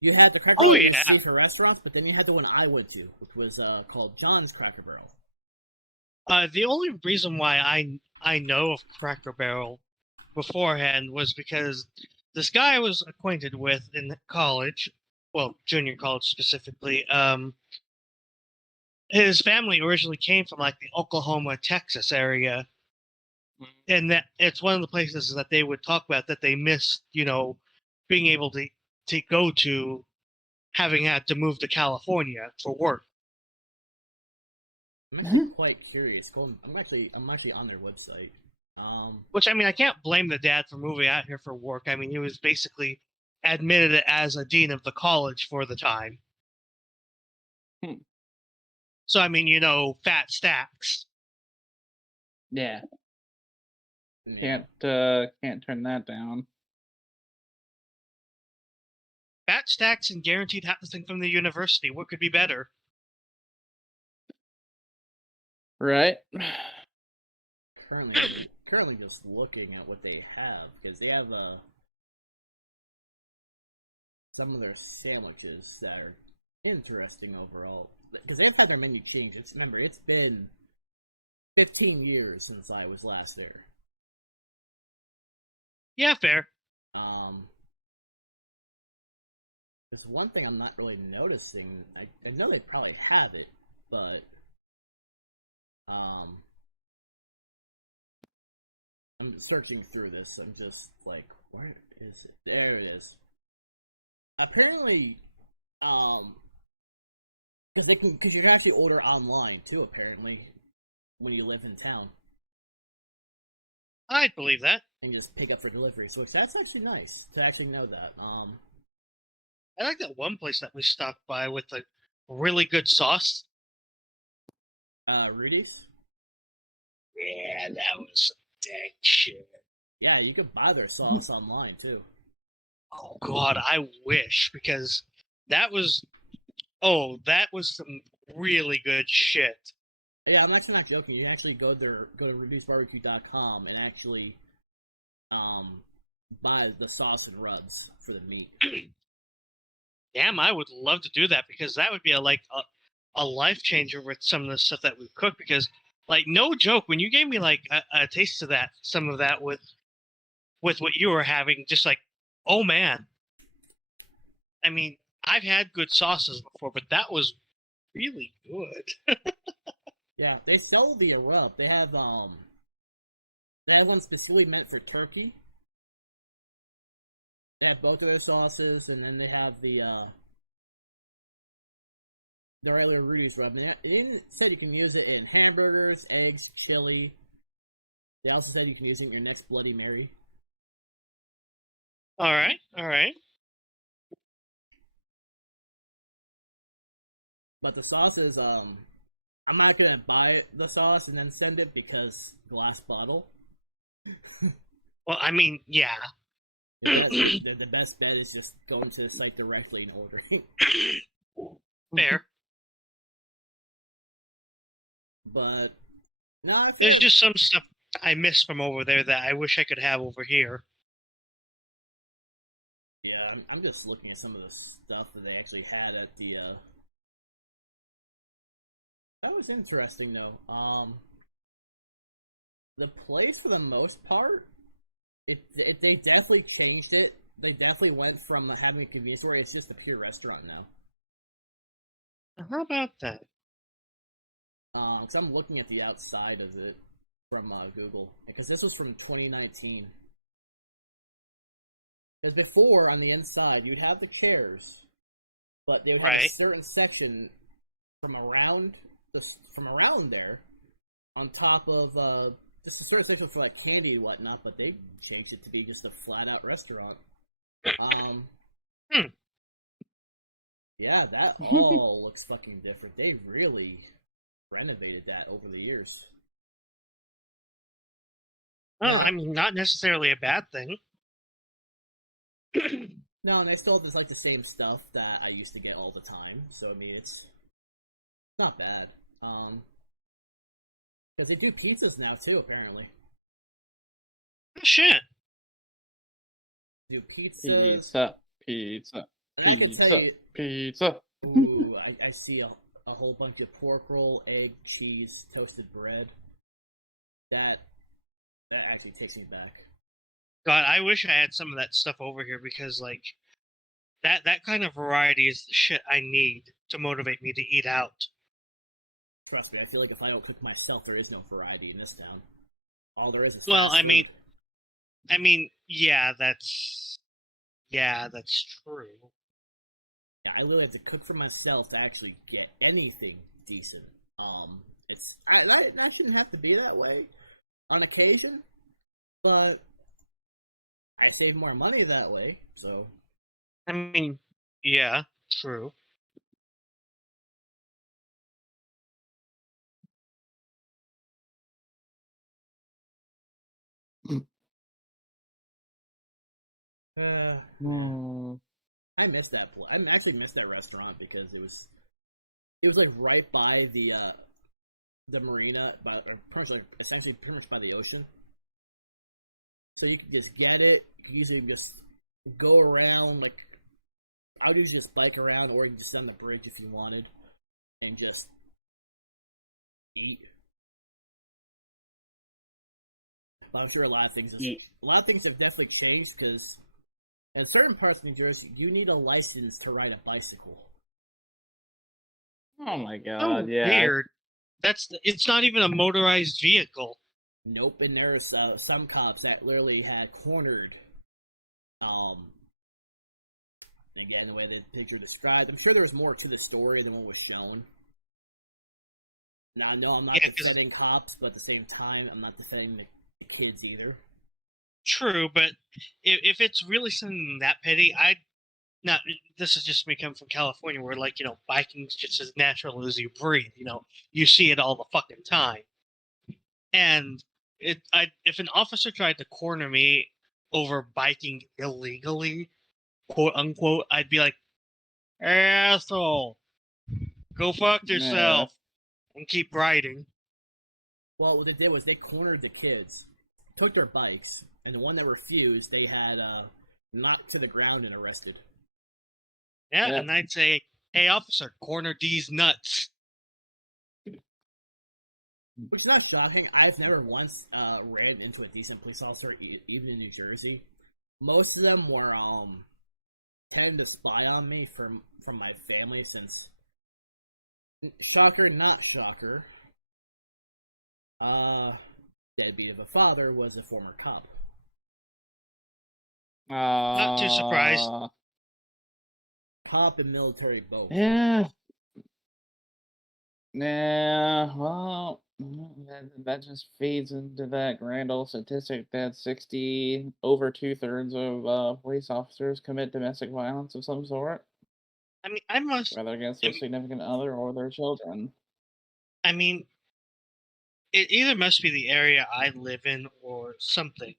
you had the Cracker Barrel you yeah. see for restaurants, but then you had the one I went to, which was called John's Cracker Barrel. The only reason why I know of Cracker Barrel beforehand was because this guy I was acquainted with in college, well, junior college specifically. His family originally came from like the Oklahoma, Texas area, and that it's one of the places that they would talk about that they missed, being able to go to, having had to move to California for work. I'm actually quite curious. I'm actually on their website. Which, I mean, I can't blame the dad for moving out here for work. I mean, he was basically admitted as a dean of the college for the time. So, I mean, fat stacks. Yeah. Yeah. Can't turn that down. Fat stacks and guaranteed housing from the university. What could be better? Right. Currently just looking at what they have, because they have some of their sandwiches that are interesting overall, because they've had their menu changed. Remember, it's been 15 years since I was last there. Yeah, fair. There's one thing I'm not really noticing. I know they probably have it, but I'm searching through this. I'm just like, where is it? There it is. Apparently, because you can actually order online too. Apparently, when you live in town, I'd believe that. And just pick up for delivery. So that's actually nice to actually know that. I like that one place that we stopped by with a really good sauce. Rudy's? Yeah, that was dang shit. Yeah, you can buy their sauce online too. Oh god, I wish, because that was some really good shit. Yeah, I'm actually not joking. You can actually go to reducedbarbecue.com and actually buy the sauce and rubs for the meat. Damn, I would love to do that, because that would be a life changer with some of the stuff that we cook. Because, like, no joke, when you gave me like a taste of that, some of that with what you were having, just like, oh man. I mean, I've had good sauces before, but that was really good. Yeah, they sell the rub. They have one specifically meant for turkey. They have both of their sauces, and then they have the regular Rudy's rub. And it said you can use it in hamburgers, eggs, chili. They also said you can use it in your next Bloody Mary. All right. But the sauces, I'm not gonna buy the sauce and then send it, because glass bottle. Well, I mean, yeah. The best bet is just going to the site directly and ordering. Fair. But no, I feel there's just some stuff I miss from over there that I wish I could have over here. Yeah, I'm just looking at some of the stuff that they actually had at the. That was interesting though. The place, for the most part, they definitely changed it. They definitely went from having a convenience store. It's just a pure restaurant now. How about that? Because I'm looking at the outside of it from Google, because this was from 2019. Because before, on the inside, you'd have the chairs, but they would have a certain section from around there, on top of just a certain section for like candy and whatnot. But they changed it to be just a flat out restaurant. Yeah, that all looks fucking different. They really renovated that over the years. Oh, now, I mean, not necessarily a bad thing. No, and they still have this, like, the same stuff that I used to get all the time. So I mean, it's Not bad. Because they do pizzas now too, apparently. Oh, shit. Do pizzas. Pizza. And I can tell you, Pizza. ooh, I see a whole bunch of pork roll, egg, cheese, toasted bread. That actually takes me back. God, I wish I had some of that stuff over here because, like, that kind of variety is the shit I need to motivate me to eat out. Trust me, I feel like if I don't cook myself, there is no variety in this town. All there is fast food. I mean, yeah, that's true. Yeah, I literally have to cook for myself to actually get anything decent. That shouldn't have to be that way on occasion, but I save more money that way, so. I mean, yeah, true. Man. I missed that place. I actually missed that restaurant because it was like right by the marina, essentially pretty much by the ocean. So you could just get it. You could usually just go around. Like, I would usually just bike around, or you can just sit on the bridge if you wanted, and just eat. But I'm sure a lot of things have definitely changed because in certain parts of New Jersey, you need a license to ride a bicycle. Oh my god! Yeah. Weird. It's not even a motorized vehicle. Nope, and there's some cops that literally had cornered. Again, the way the picture described, I'm sure there was more to the story than what was shown. Now, no, I'm not defending cops, but at the same time, I'm not defending the kids either. True, but if it's really something that petty, this is just me coming from California, where, like, biking's just as natural as you breathe. You see it all the fucking time. And if an officer tried to corner me over biking illegally, quote unquote, I'd be like, asshole, go fuck yourself, and keep riding. Well, what they did was they cornered the kids, took their bikes, and the one that refused, they had knocked to the ground and arrested. Yeah, and I'd say, hey, officer, corner these nuts. Which is not shocking. I've never once ran into a decent police officer, even in New Jersey. Most of them were tended to spy on me from my family, since, shocker, not shocker, deadbeat of a father was a former cop. Not too surprised. Cop and military both. Yeah. Yeah, well, that just feeds into that grand old statistic that over 2/3 of police officers commit domestic violence of some sort. I mean, whether against their significant other or their children. I mean, it either must be the area I live in or something.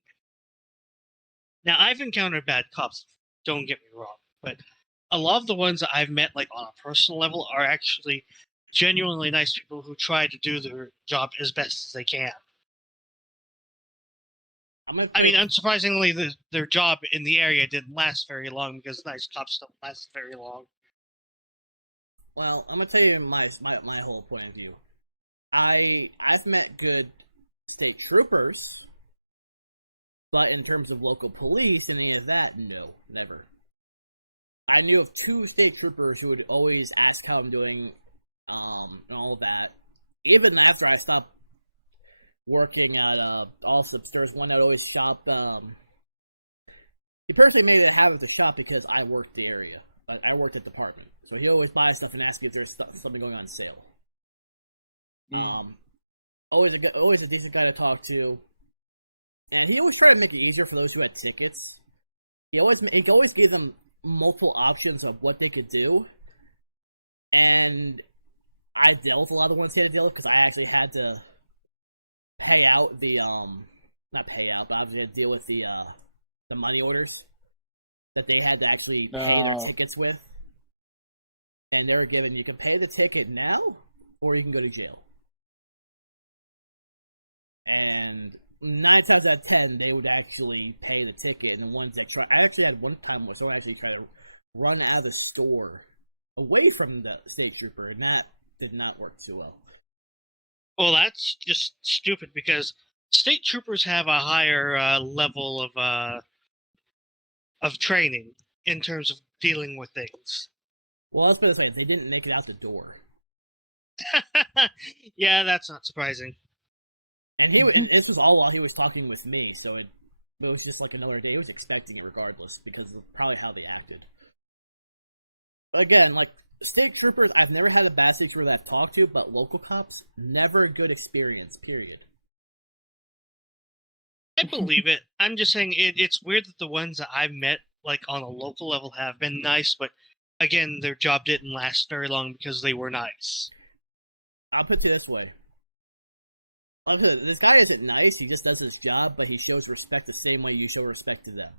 Now, I've encountered bad cops, don't get me wrong, but a lot of the ones that I've met, like, on a personal level, are actually genuinely nice people who try to do their job as best as they can. Unsurprisingly, their job in the area didn't last very long because nice cops don't last very long. Well, I'm gonna tell you my whole point of view. I've met good state troopers, but in terms of local police, any of that, no, never. I knew of 2 state troopers who would always ask how I'm doing, and all of that. Even after I stopped working at Allsups, there's one that would always shop. He personally made it a habit to shop because I worked the area. Like, I worked at the department, so he always buys stuff and asks me if there's something going on sale. Always a decent guy to talk to, and he always tried to make it easier for those who had tickets. He always gave them multiple options of what they could do, and I dealt with a lot of the ones he had to deal with because I actually had to pay out the not pay out, but I obviously had to deal with the money orders that they had to actually pay their tickets with, and they were given, you can pay the ticket now, or you can go to jail. And 9 times out of 10, they would actually pay the ticket. And the ones that try, I actually had one time where someone actually tried to run out of the store away from the state trooper, and that did not work too well. Well, that's just stupid because state troopers have a higher level of training in terms of dealing with things. Well, let's put it this way: they didn't make it out the door. Yeah, that's not surprising. And this was all while he was talking with me, so it was just like another day. He was expecting it regardless because of probably how they acted. But again, like state troopers, I've never had a bad state trooper that I've talked to, but local cops, never a good experience. Period. I believe it. I'm just saying it's weird that the ones that I've met, like on a local level, have been nice, but again, their job didn't last very long because they were nice. I'll put it this way. This guy isn't nice, he just does his job, but he shows respect the same way you show respect to them.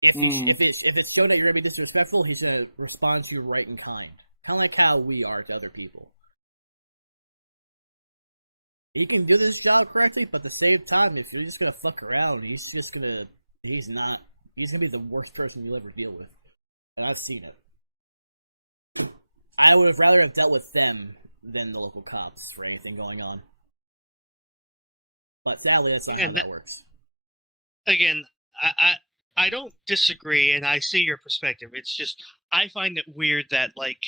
If it's shown that you're going to be disrespectful, he's going to respond to you right and kind. Kind of like how we are to other people. He can do this job correctly, but at the same time, if you're just going to fuck around, he's going to be the worst person you'll ever deal with. And I've seen it. I would have rather have dealt with them than the local cops for anything going on. But sadly, that's not how that works. Again, I don't disagree, and I see your perspective. It's just, I find it weird that, like,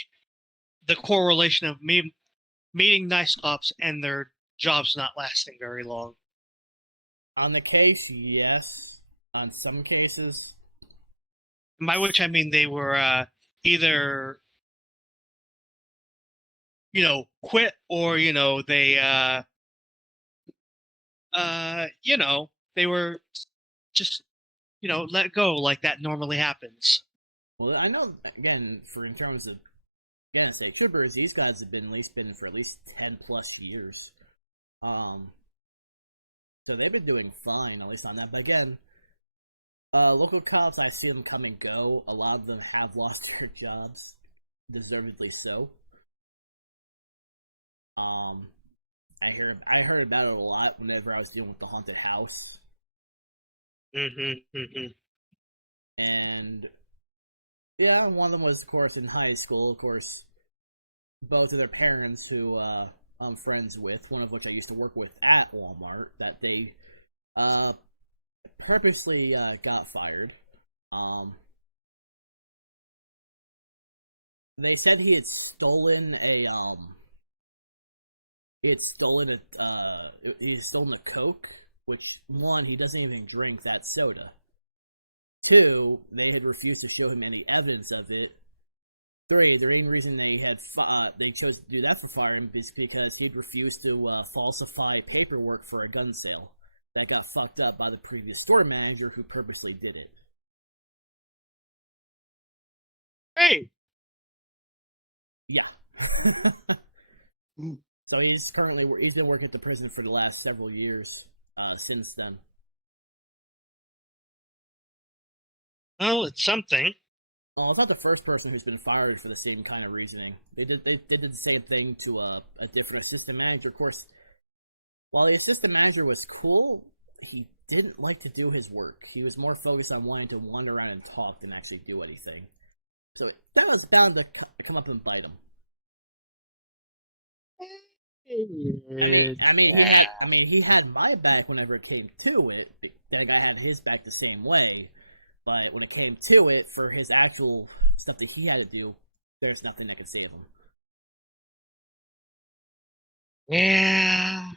the correlation of meeting nice cops and their jobs not lasting very long. On the case, yes. On some cases. By which I mean they were either, quit or, they, they were just, let go like that normally happens. Well, I know, again, in terms of, state troopers, these guys have been for at least 10 plus years. So they've been doing fine, at least on that. But again, local cops, I see them come and go. A lot of them have lost their jobs, deservedly so. I heard about it a lot whenever I was dealing with the haunted house. And yeah, one of them was, of course, in high school. Of course, both of their parents, who I'm friends with, one of which I used to work with at Walmart, that they purposely got fired. They said he had stolen a Coke, which, one, he doesn't even drink that soda. 2, they had refused to show him any evidence of it. 3, the main reason they chose to do that for firing is because he'd refused to falsify paperwork for a gun sale that got fucked up by the previous store manager who purposely did it. Hey! Yeah. So he's been working at the prison for the last several years since then. Well, it's something. Oh, it's not the first person who's been fired for the same kind of reasoning. They did the same thing to a different assistant manager. Of course, while the assistant manager was cool, he didn't like to do his work. He was more focused on wanting to wander around and talk than actually do anything. So that was bound to come up and bite him. He had my back whenever it came to it. That guy had his back the same way. But when it came to it, for his actual stuff that he had to do, there's nothing that could save him. Yeah.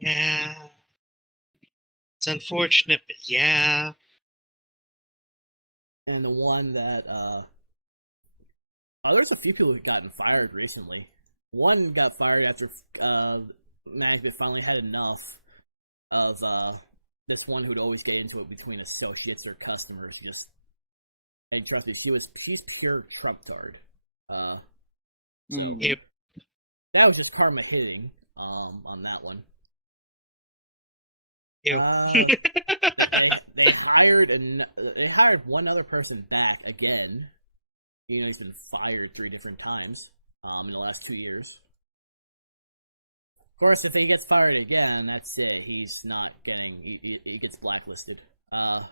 It's unfortunate, but yeah. And the one that, there's a few people who gotten fired recently. One got fired after management finally had enough of this one who'd always get into it between associates or customers. And trust me, she's pure Trump-tard. So Yep. That was just karma hitting on that one. Yep. They hired one other person back again. He's been fired 3 different times. in the last 2 years. Of course, if he gets fired again, that's it. He's not getting. He gets blacklisted. After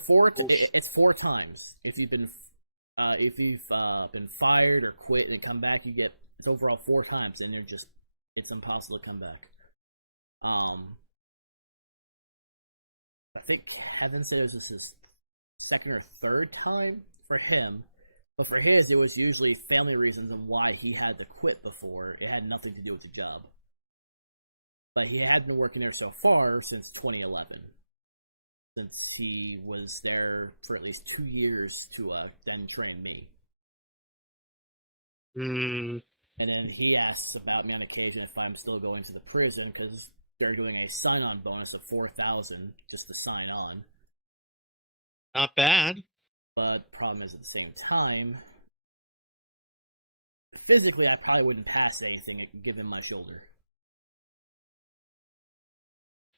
it's 4 times. If you've been fired or quit and come back, it's overall 4 times, and it's impossible to come back. I think Kevin said it was his 2nd or 3rd time for him. But for his, it was usually family reasons and why he had to quit before. It had nothing to do with the job. But he had been working there so far since 2011. Since he was there for at least 2 years to then train me. Mm. And then he asks about me on occasion if I'm still going to the prison, because they're doing a sign-on bonus of 4,000 just to sign on. Not bad. But problem is, at the same time, physically I probably wouldn't pass anything given my shoulder.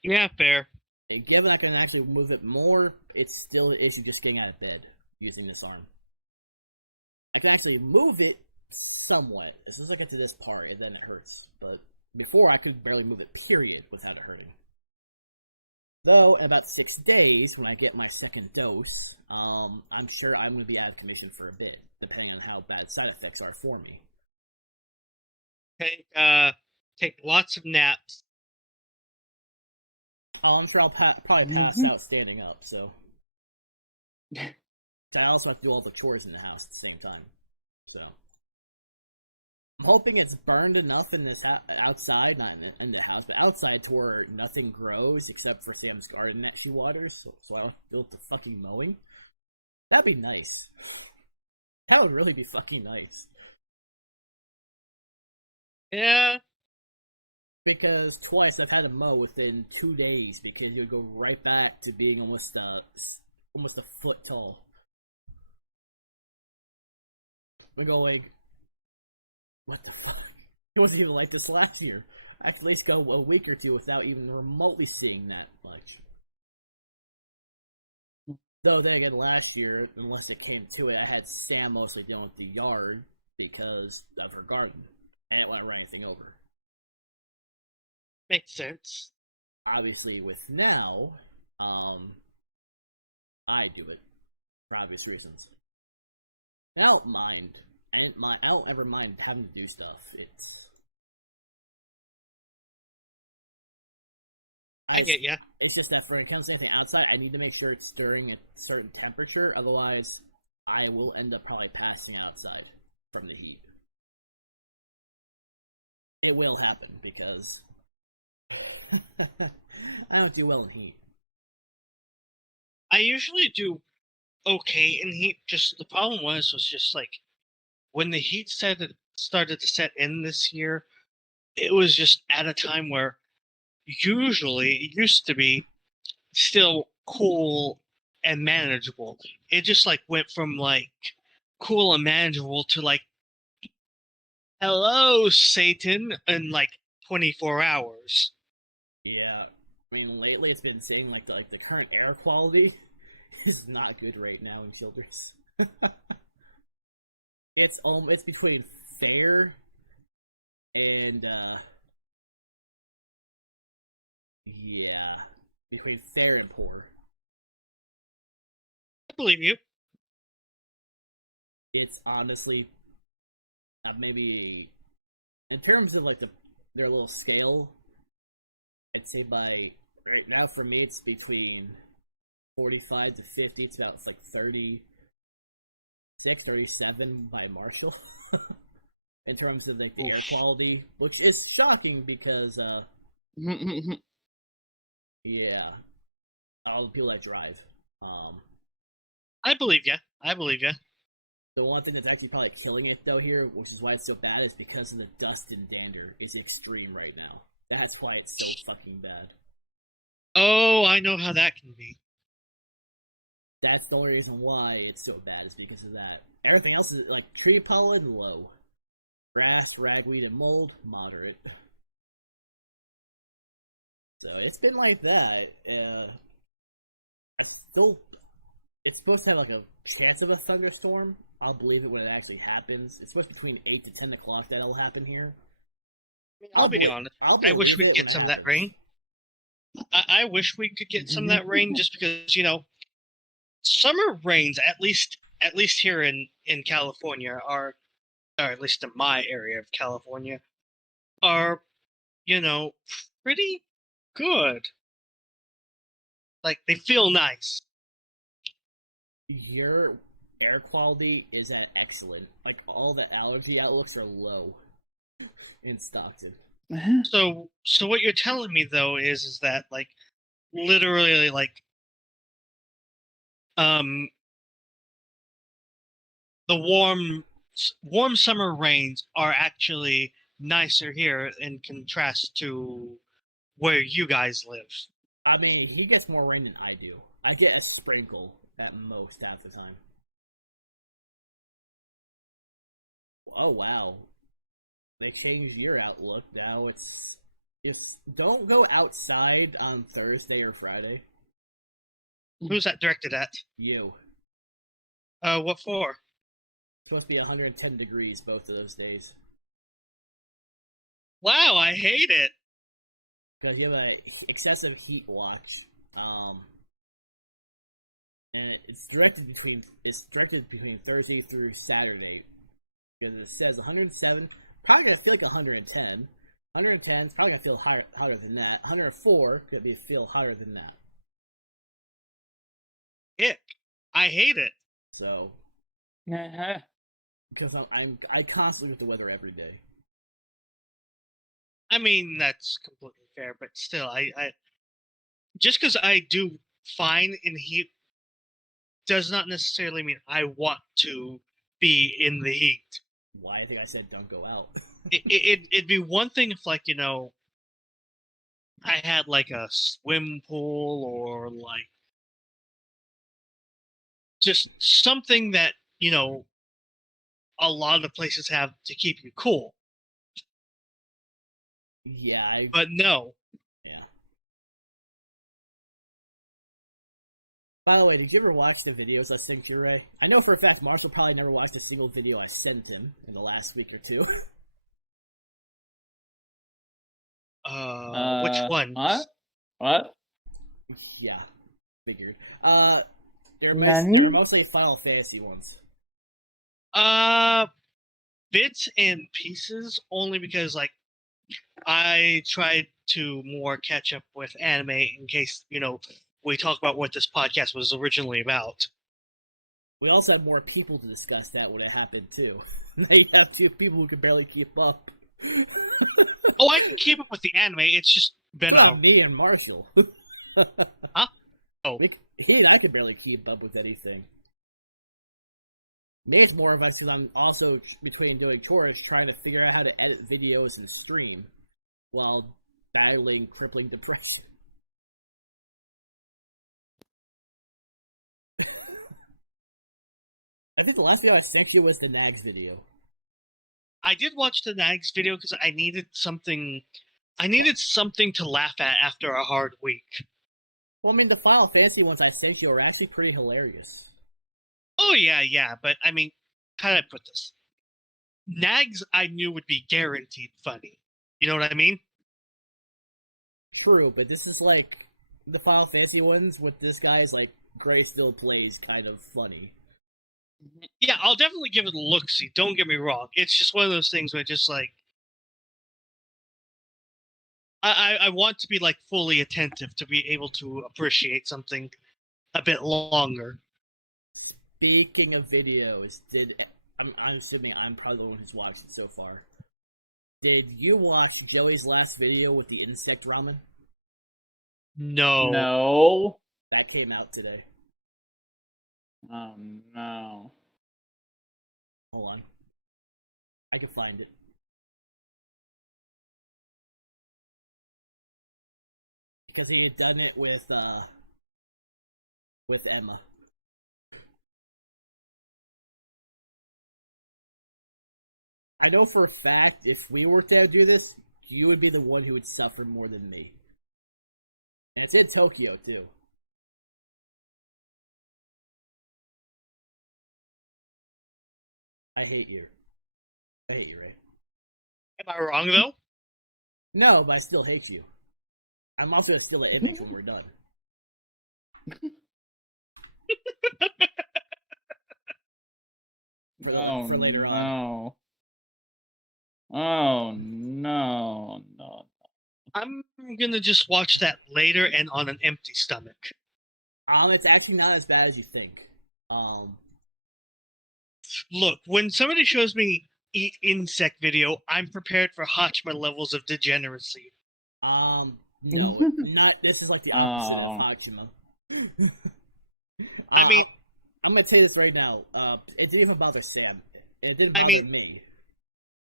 Yeah, fair. And given I can actually move it more, it's still an issue just getting out of bed using this arm. I can actually move it somewhat as soon as I get to this part, and then it hurts. But before, I could barely move it, period, without it hurting. Though, in about 6 days, when I get my 2nd dose, I'm sure I'm going to be out of commission for a bit, depending on how bad side effects are for me. Take lots of naps. Oh, I'm sure I'll probably pass out standing up, so. I also have to do all the chores in the house at the same time, so. I'm hoping it's burned enough in this outside, not in the house, but outside to where nothing grows except for Sam's garden that she waters, so I don't feel the fucking mowing. That'd be nice. That would really be fucking nice. Yeah. Because twice I've had to mow within 2 days because it would go right back to being almost a foot tall. We're going, what the fuck? It wasn't even like this last year. I could at least go a week or 2 without even remotely seeing that much. Though then again, last year, unless it came to it, I had Sam mostly dealing with the yard because of her garden, and it wouldn't run anything over. Makes sense. Obviously, with now, I do it for obvious reasons. And I don't mind. I don't ever mind having to do stuff. I get ya. It's just that when it comes to anything outside, I need to make sure it's during a certain temperature. Otherwise, I will end up probably passing outside from the heat. It will happen because I don't do well in heat. I usually do okay in heat. Just the problem was just like when the heat started to set in this year, it was just at a time where usually it used to be still cool and manageable. It just like went from like cool and manageable to like hello Satan in like 24 hours. Yeah, I mean lately it's been saying like the current air quality is not good right now in Childress. It's between fair and yeah, between fair and poor. I believe you. It's honestly maybe in terms of like their little scale, I'd say by right now for me it's between 45 to 50. It's about like 36, 37 by Marshall. In terms of like the air quality, which is shocking because yeah, all the people that drive. I believe ya. I believe ya. The one thing that's actually probably killing it though here, which is why it's so bad, is because of the dust and dander is extreme right now. That's why it's so fucking bad. Oh, I know how that can be. That's the only reason why it's so bad, is because of that. Everything else is like tree pollen, low. Grass, ragweed, and mold, moderate. So it's been like that. It's supposed to have like a chance of a thunderstorm. I'll believe it when it actually happens. It's supposed to be between 8 to 10 o'clock that'll happen here. I'll be honest. I'll believe it when it happens. Rain. I wish we could get some of that rain, just because summer rains, at least here in California, or at least in my area of California, are pretty good. Like, they feel nice. Your air quality is at excellent. Like, all the allergy outlooks are low in Stockton. So what you're telling me though is that, like, literally, like, the warm summer rains are actually nicer here in contrast to where you guys live. I mean, he gets more rain than I do. I get a sprinkle at most half the time. Oh wow. They changed your outlook. Now it's just don't go outside on Thursday or Friday. Who's that directed at? You. What for? It's supposed to be 110 degrees both of those days. Wow, I hate it. Because you have a excessive heat watch. And it's directed between Thursday through Saturday. Because it says 107, probably gonna feel like 110. 110 is probably gonna feel hotter than that. 104 could feel hotter than that. Ick. I hate it. So, because I constantly look at the weather every day. I mean, that's completely fair, but still, I just because I do fine in heat does not necessarily mean I want to be in the heat. Why? I think I said don't go out. It'd be one thing if, like, I had like a swim pool, or like just something that a lot of the places have to keep you cool. Yeah, but no. Yeah. By the way, did you ever watch the videos I sent you, Ray? I know for a fact Marshall probably never watched a single video I sent him in the last week or two. Which one? What? Yeah, figured. They're mostly Final Fantasy ones. Bits and pieces, only because, like, I tried to more catch up with anime in case, we talk about what this podcast was originally about. We also had more people to discuss that when it happened, too. Now you have two people who can barely keep up. Oh, I can keep up with the anime, it's just better. It's about me and Marshall. Huh? Oh. He and I can barely keep up with anything. Maybe it's more of us because I'm also, between doing chores, trying to figure out how to edit videos and stream while battling crippling depression. I think the last video I sent you was the Nags video. I did watch the Nags video because I needed something. I needed something to laugh at after a hard week. Well, I mean, the Final Fantasy ones I sent you are actually pretty hilarious. Oh, yeah, but I mean, how did I put this? Nags I knew would be guaranteed funny. You know what I mean? True, but this is like the Final Fantasy ones with this guy's like Gray still plays kind of funny. Yeah, I'll definitely give it a look-see. Don't get me wrong. It's just one of those things where just like I want to be like fully attentive to be able to appreciate something a bit longer. Speaking of videos, I'm assuming I'm probably the one who's watched it so far. Did you watch Joey's last video with the insect ramen? No. That came out today. Oh no. Hold on. I can find it. Because he had done it with Emma. I know for a fact if we were to do this, you would be the one who would suffer more than me. And it's in Tokyo too. I hate you. I hate you, Ray. Am I wrong though? No, but I still hate you. I'm also gonna steal the image when we're done. For later on. No. Oh no. I'm gonna just watch that later and on an empty stomach. It's actually not as bad as you think. Look, when somebody shows me eat insect video, I'm prepared for Hachima levels of degeneracy. No, not. This is like the opposite of Hachima. I'm gonna tell you this right now. It didn't even bother Sam. It didn't bother me.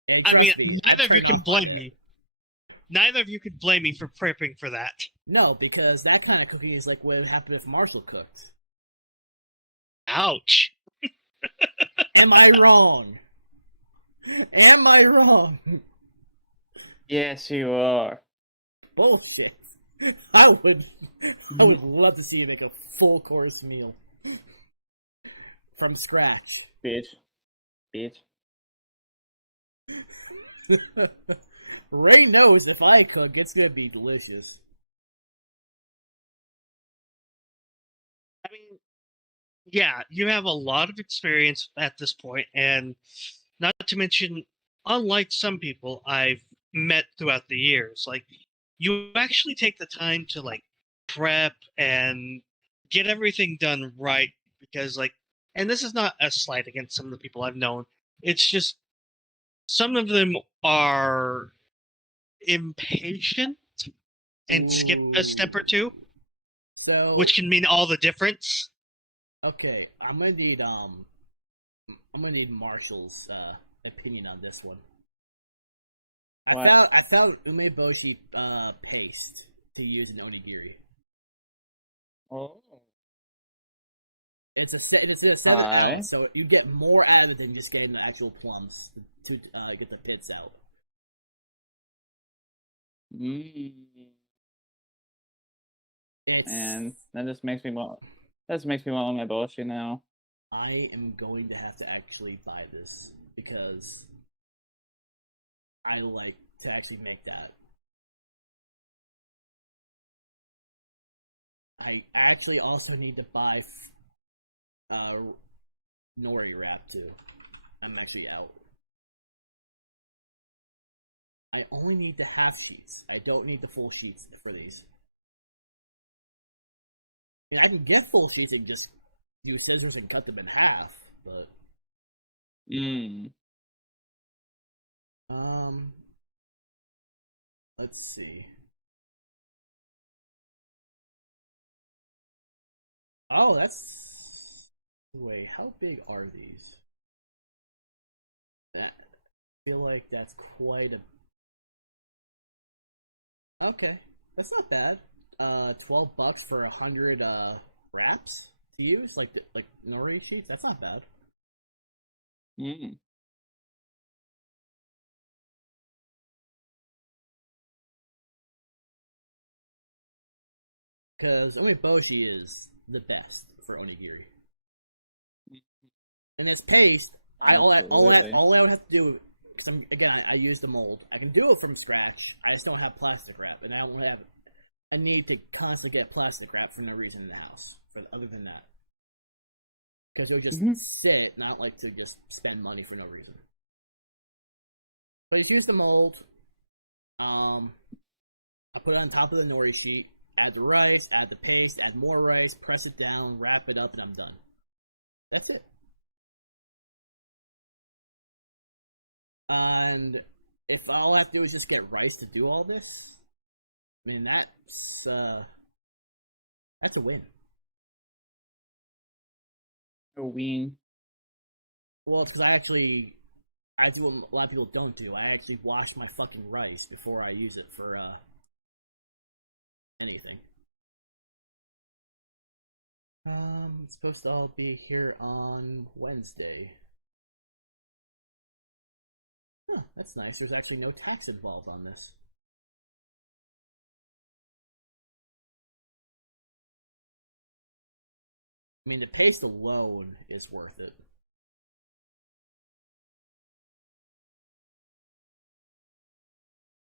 And trust me, I've turned off by it. Neither of you could blame me for prepping for that. No, because that kind of cooking is like what would happen if Marshall cooked. Ouch. Am I wrong? Am I wrong? Yes, you are. Bullshit. I would love to see you make a full course meal from scratch. Bitch. Ray knows if I cook, it's gonna be delicious. I mean, yeah, you have a lot of experience at this point, and not to mention, unlike some people I've met throughout the years, like, you actually take the time to, like, prep and get everything done right, because, like, and this is not a slight against some of the people I've known, it's just some of them are impatient and skip a step or two, so which can mean all the difference. Okay, I'm gonna need Marshall's opinion on this one. I found umeboshi paste to use in onigiri. Oh. It's a 7 ounce, so you get more out of it than just getting the actual plums to get the pits out. And that just makes me want. That makes me want umeboshi now. I am going to have to actually buy this because I like to actually make that. I actually also need to buy nori wrap too. I'm actually out. I only need the half sheets. I don't need the full sheets for these. I mean, I can get full sheets and just use scissors and cut them in half, but let's see. Oh, that's... Wait, how big are these? That... I feel like that's quite a... Okay, that's not bad. $12 for 100 wraps to use, like nori sheets. That's not bad. Because umeboshi is the best for onigiri. And this paste, all I would have to do, because I use the mold. I can do it from scratch. I just don't have plastic wrap, and I don't have a need to constantly get plastic wrap for no reason in the house. Other than that, because it'll just sit, and I don't like to just spend money for no reason. But I just use the mold. I put it on top of the nori sheet. Add the rice, add the paste, add more rice, press it down, wrap it up, and I'm done. That's it. And if all I have to do is just get rice to do all this, I mean, that's a win. A win. Well, it's because I do what a lot of people don't do. I actually wash my fucking rice before I use it for anything. It's supposed to all be here on Wednesday. Huh, that's nice. There's actually no tax involved on this. I mean, the paste alone is worth it.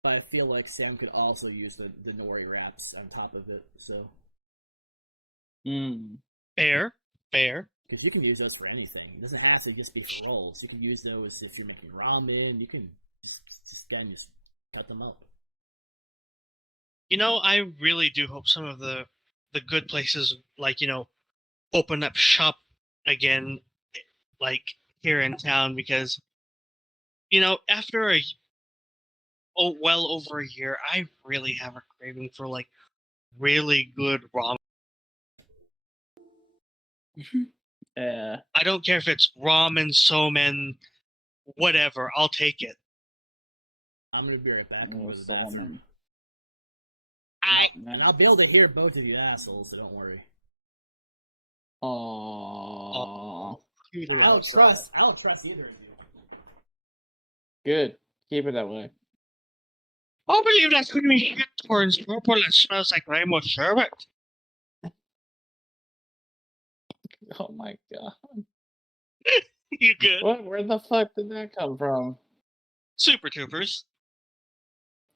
but I feel like Sam could also use the nori wraps on top of it. So, fair. Because you can use those for anything. It doesn't have to just be for rolls. You can use those if you're making ramen. You can just cut them up. I really do hope some of the good places, like, open up shop again, like here in town, because after well over a year, I really have a craving for like really good ramen. Yeah. I don't care if it's ramen, somen, whatever. I'll take it. I'm gonna be right back. I'm gonna go to the bathroom. I I'll be able to hear both of you assholes, so don't worry. Aww. I don't trust either of you. Good. Keep it that way. I believe that's going to be shit towards purple that smells like rainbow sherbet. Oh my god. You good? What? Where the fuck did that come from? Super Troopers.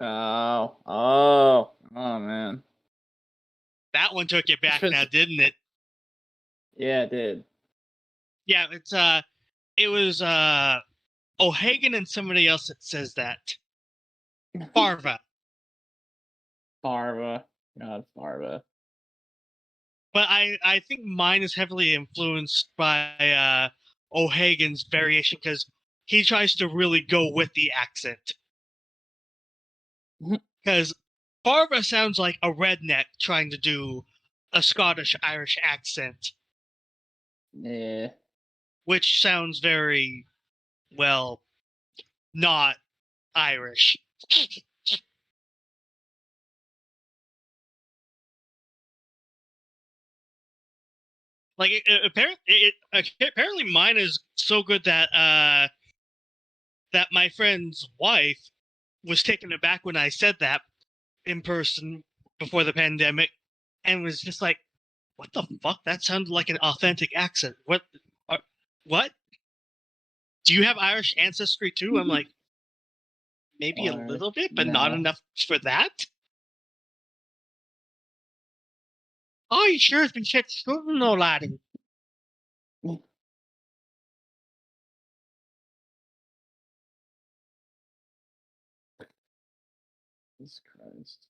Oh man. That one took you back now, didn't it? Yeah, it did. Yeah, it was O'Hagan and somebody else that says that. Farva. God, Farva. But I think mine is heavily influenced by O'Hagan's variation, because he tries to really go with the accent. Because Farva sounds like a redneck trying to do a Scottish-Irish accent. Yeah. Which sounds very, well, not Irish. Like, apparently mine is so good that that my friend's wife was taken aback when I said that in person before the pandemic, and was just like, "What the fuck? That sounded like an authentic accent. What? What? Do you have Irish ancestry too?" I'm like, maybe a little bit, but not enough for that. Oh, you sure has been shit shooting, no laddie. Jesus Christ.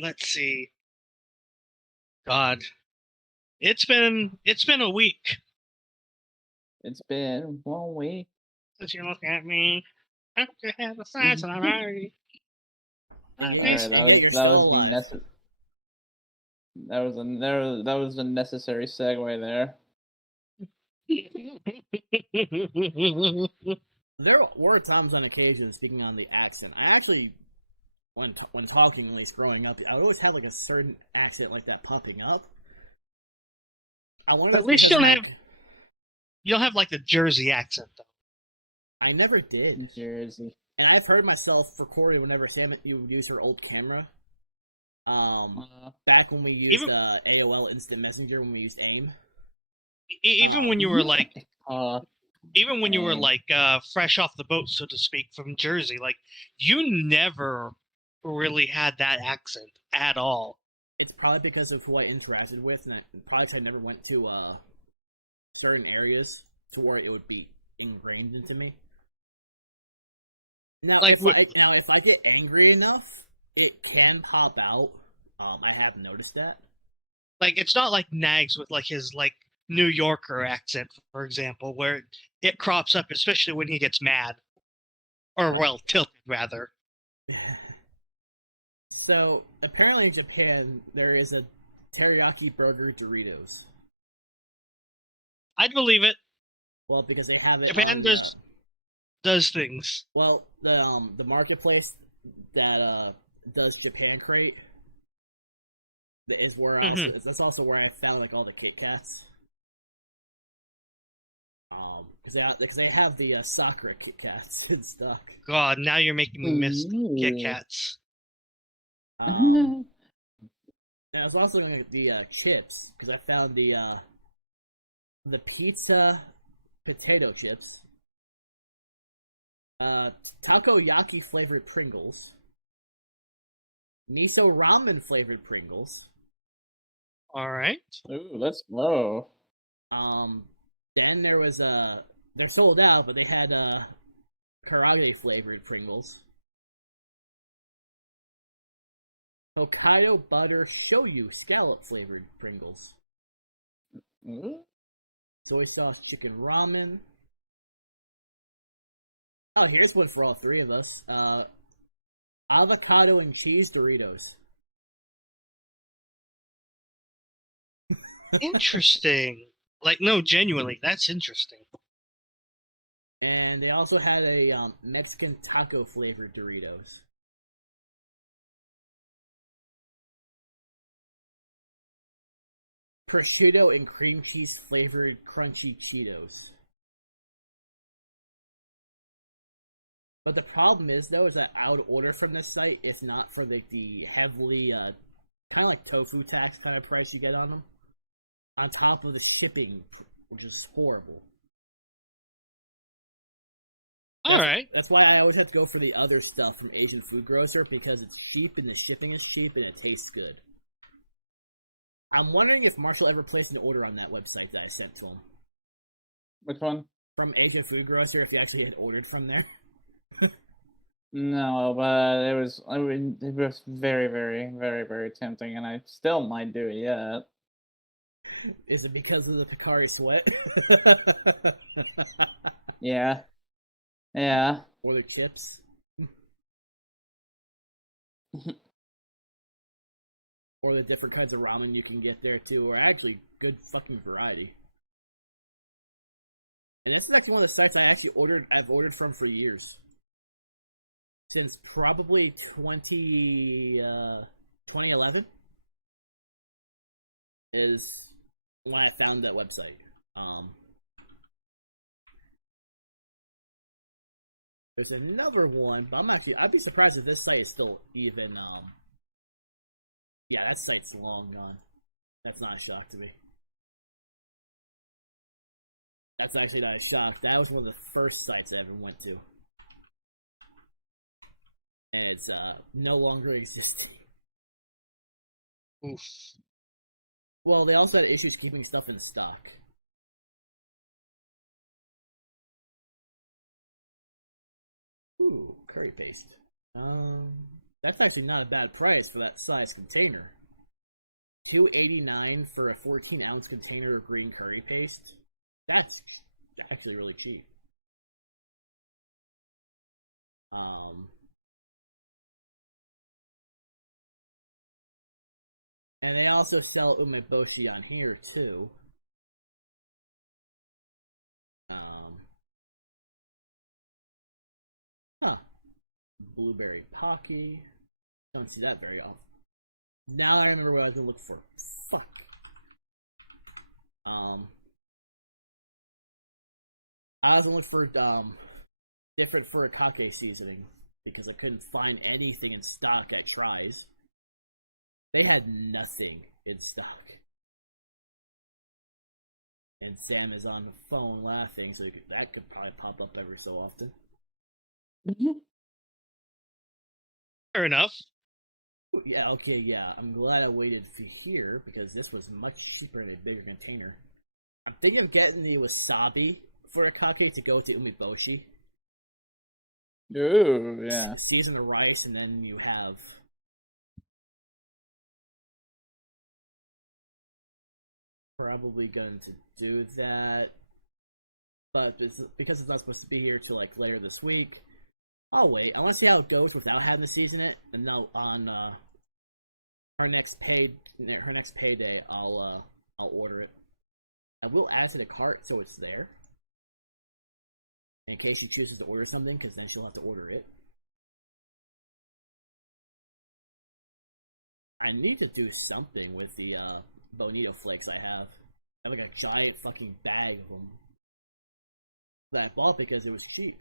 Let's see. God, it's been a week. It's been 1 week. Since you look at me, I have to have a size on already. And yet you're still alive. That was a necessary segue there. There were times on occasion, speaking on the accent, I actually, when talking, at least growing up, I would always have like a certain accent like that popping up. I wonder if that's because you don't have like the Jersey accent though. I never did. Jersey. And I've heard myself recorded whenever Sam would use her old camera. Back when we used AOL Instant Messenger, when we used AIM. Even when you were like, fresh off the boat, so to speak, from Jersey, like you never really had that accent at all. It's probably because of who I interacted with, and probably because I never went to certain areas to where it would be ingrained into me. Now, like, if I get angry enough, it can pop out. I have noticed that. Like, it's not like Nags with like his like New Yorker accent, for example, where it crops up, especially when he gets mad, or well, tilted rather. So apparently in Japan there is a teriyaki burger Doritos. I'd believe it. Well, because they have it Japan on does things. Well, the marketplace that does Japan Crate is where that's also where I found like all the Kit Kats. Because they have the Sakura Kit Kats in stock. God, now you're making me miss Kit Kats. And I was also looking at the chips because I found the pizza potato chips. Takoyaki flavored Pringles. Miso ramen flavored Pringles. All right. Ooh, let's go. Then there was they're sold out, but they had Karage flavored Pringles. Hokkaido butter shoyu scallop flavored Pringles. Ooh. Soy sauce chicken ramen. Oh, here's one for all three of us. Avocado and cheese Doritos. Interesting. Like, no, genuinely, that's interesting. And they also had a Mexican taco flavored Doritos. Prosciutto and cream cheese flavored crunchy Cheetos. But the problem is, though, is that I would order from this site if not for the heavily, kind of like tofu tax kind of price you get on them. On top of the shipping, which is horrible. That's why I always have to go for the other stuff from Asian Food Grocer, because it's cheap and the shipping is cheap and it tastes good. I'm wondering if Marshall ever placed an order on that website that I sent to him. Which one? From Asian Food Grocer, if you actually had ordered from there. No, but it was very, very, very, very tempting, and I still might do it yet. Is it because of the Picari sweat? Yeah. Yeah. Or the chips? Or the different kinds of ramen you can get there too, or actually good fucking variety. And this is actually one of the sites I've ordered from for years. Since probably 2011 is when I found that website. There's another one, but I'd be surprised if this site is still even, yeah, that site's long gone. That's not a shock to me. That's actually not a shock. That was one of the first sites I ever went to. And it's no longer existing. Oof. Well, they also had issues keeping stuff in stock. Ooh, curry paste. That's actually not a bad price for that size container. $2.89 for a 14-ounce container of green curry paste. That's actually really cheap. And they also sell umeboshi on here too. Blueberry Pocky. Don't see that very often. Now I remember what I was gonna look for. Fuck. I was gonna look for different furikake seasoning because I couldn't find anything in stock at Tries. They had nothing in stock. And Sam is on the phone laughing, so that could probably pop up every so often. Fair enough. Yeah, okay, yeah. I'm glad I waited for here because this was much cheaper in a bigger container. I'm thinking of getting the wasabi furikake to go with the umeboshi. Ooh, yeah. Season the rice, and then you have... Probably going to do that. But because it's not supposed to be here till like later this week, I'll wait. I want to see how it goes without having to season it, and then on her next payday, I'll order it. I will add it to the cart so it's there, in case she chooses to order something, because then she'll have to order it. I need to do something with the bonito flakes I have. I have like a giant fucking bag of them that I bought because it was cheap.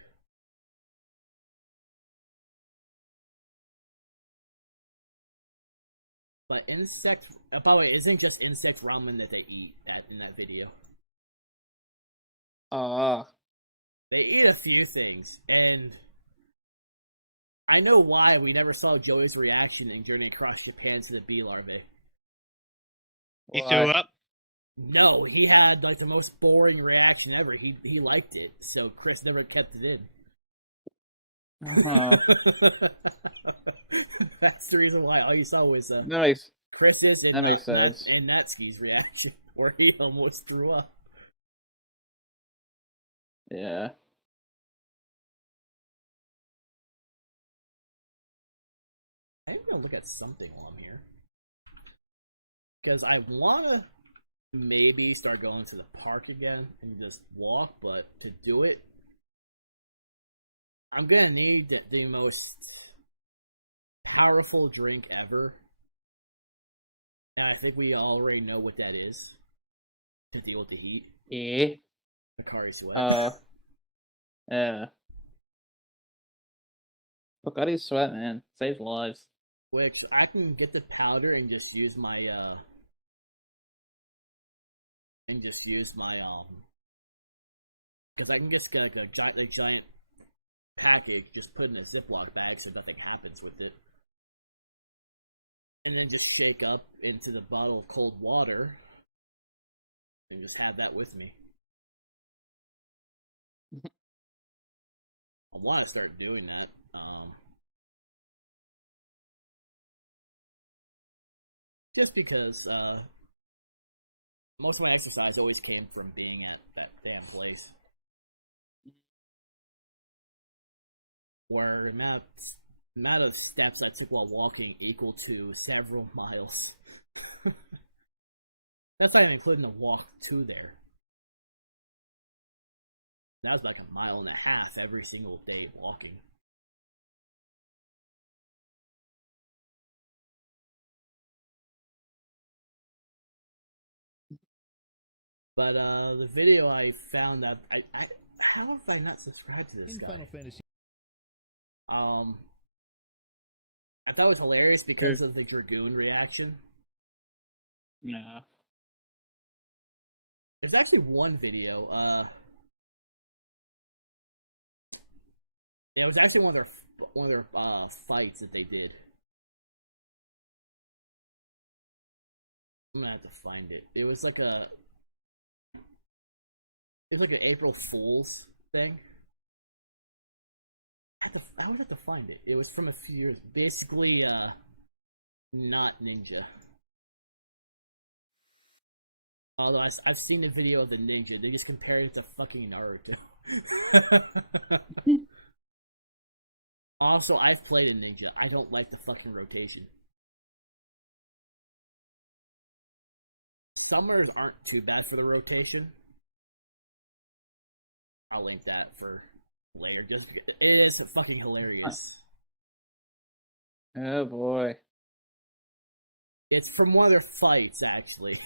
But by the way, it isn't just insect ramen that they eat in that video. They eat a few things, and I know why we never saw Joey's reaction in Journey Across Japan to the bee larvae. He threw up? No, he had like the most boring reaction ever. He liked it, so Chris never kept it in. That's the reason why all you saw was Chris's and Natsuki's reaction, where he almost threw up. Yeah. I'm gonna look at something while I'm here, because I wanna maybe start going to the park again and just walk, but to do it, I'm gonna need the most powerful drink ever, and I think we already know what that is to deal with the heat. Yeah. Pocari Sweat. Yeah. Pocari Sweat, man, saves lives. Which I can get the powder and just use my because I can just get like a giant package, just put in a Ziploc bag so nothing happens with it, and then just shake up into the bottle of cold water and just have that with me. I want to start doing that. Just because most of my exercise always came from being at that damn place, where the amount of steps I took while walking equal to several miles. That's not even including the walk to there. That was like 1.5 miles every single day walking. But the video I found that I how have I not subscribed to this guy? I thought it was hilarious because of the Dragoon reaction. Yeah. There's actually one video. It was actually one of their fights that they did. I'm gonna have to find it. It was like an April Fool's thing. I would have to find it. It was from a few years. Basically, not ninja. Although I've seen the video of the ninja, they just compared it to fucking Naruto. Also, I've played a ninja. I don't like the fucking rotation. Summers aren't too bad for the rotation. I'll link that for later, just because it is fucking hilarious. Oh boy. It's from one of their fights, actually.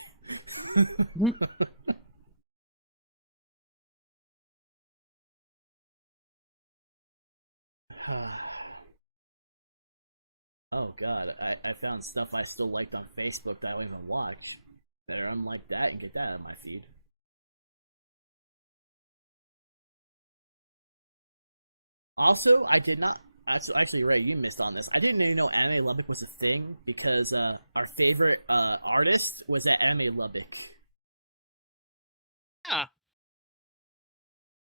Oh god, I found stuff I still liked on Facebook that I don't even watch. Better unlike that and get that out of my feed. Also, I did not. Actually, Ray, you missed on this. I didn't even know Anime Lubbock was a thing because our favorite artist was at Anime Lubbock. Yeah.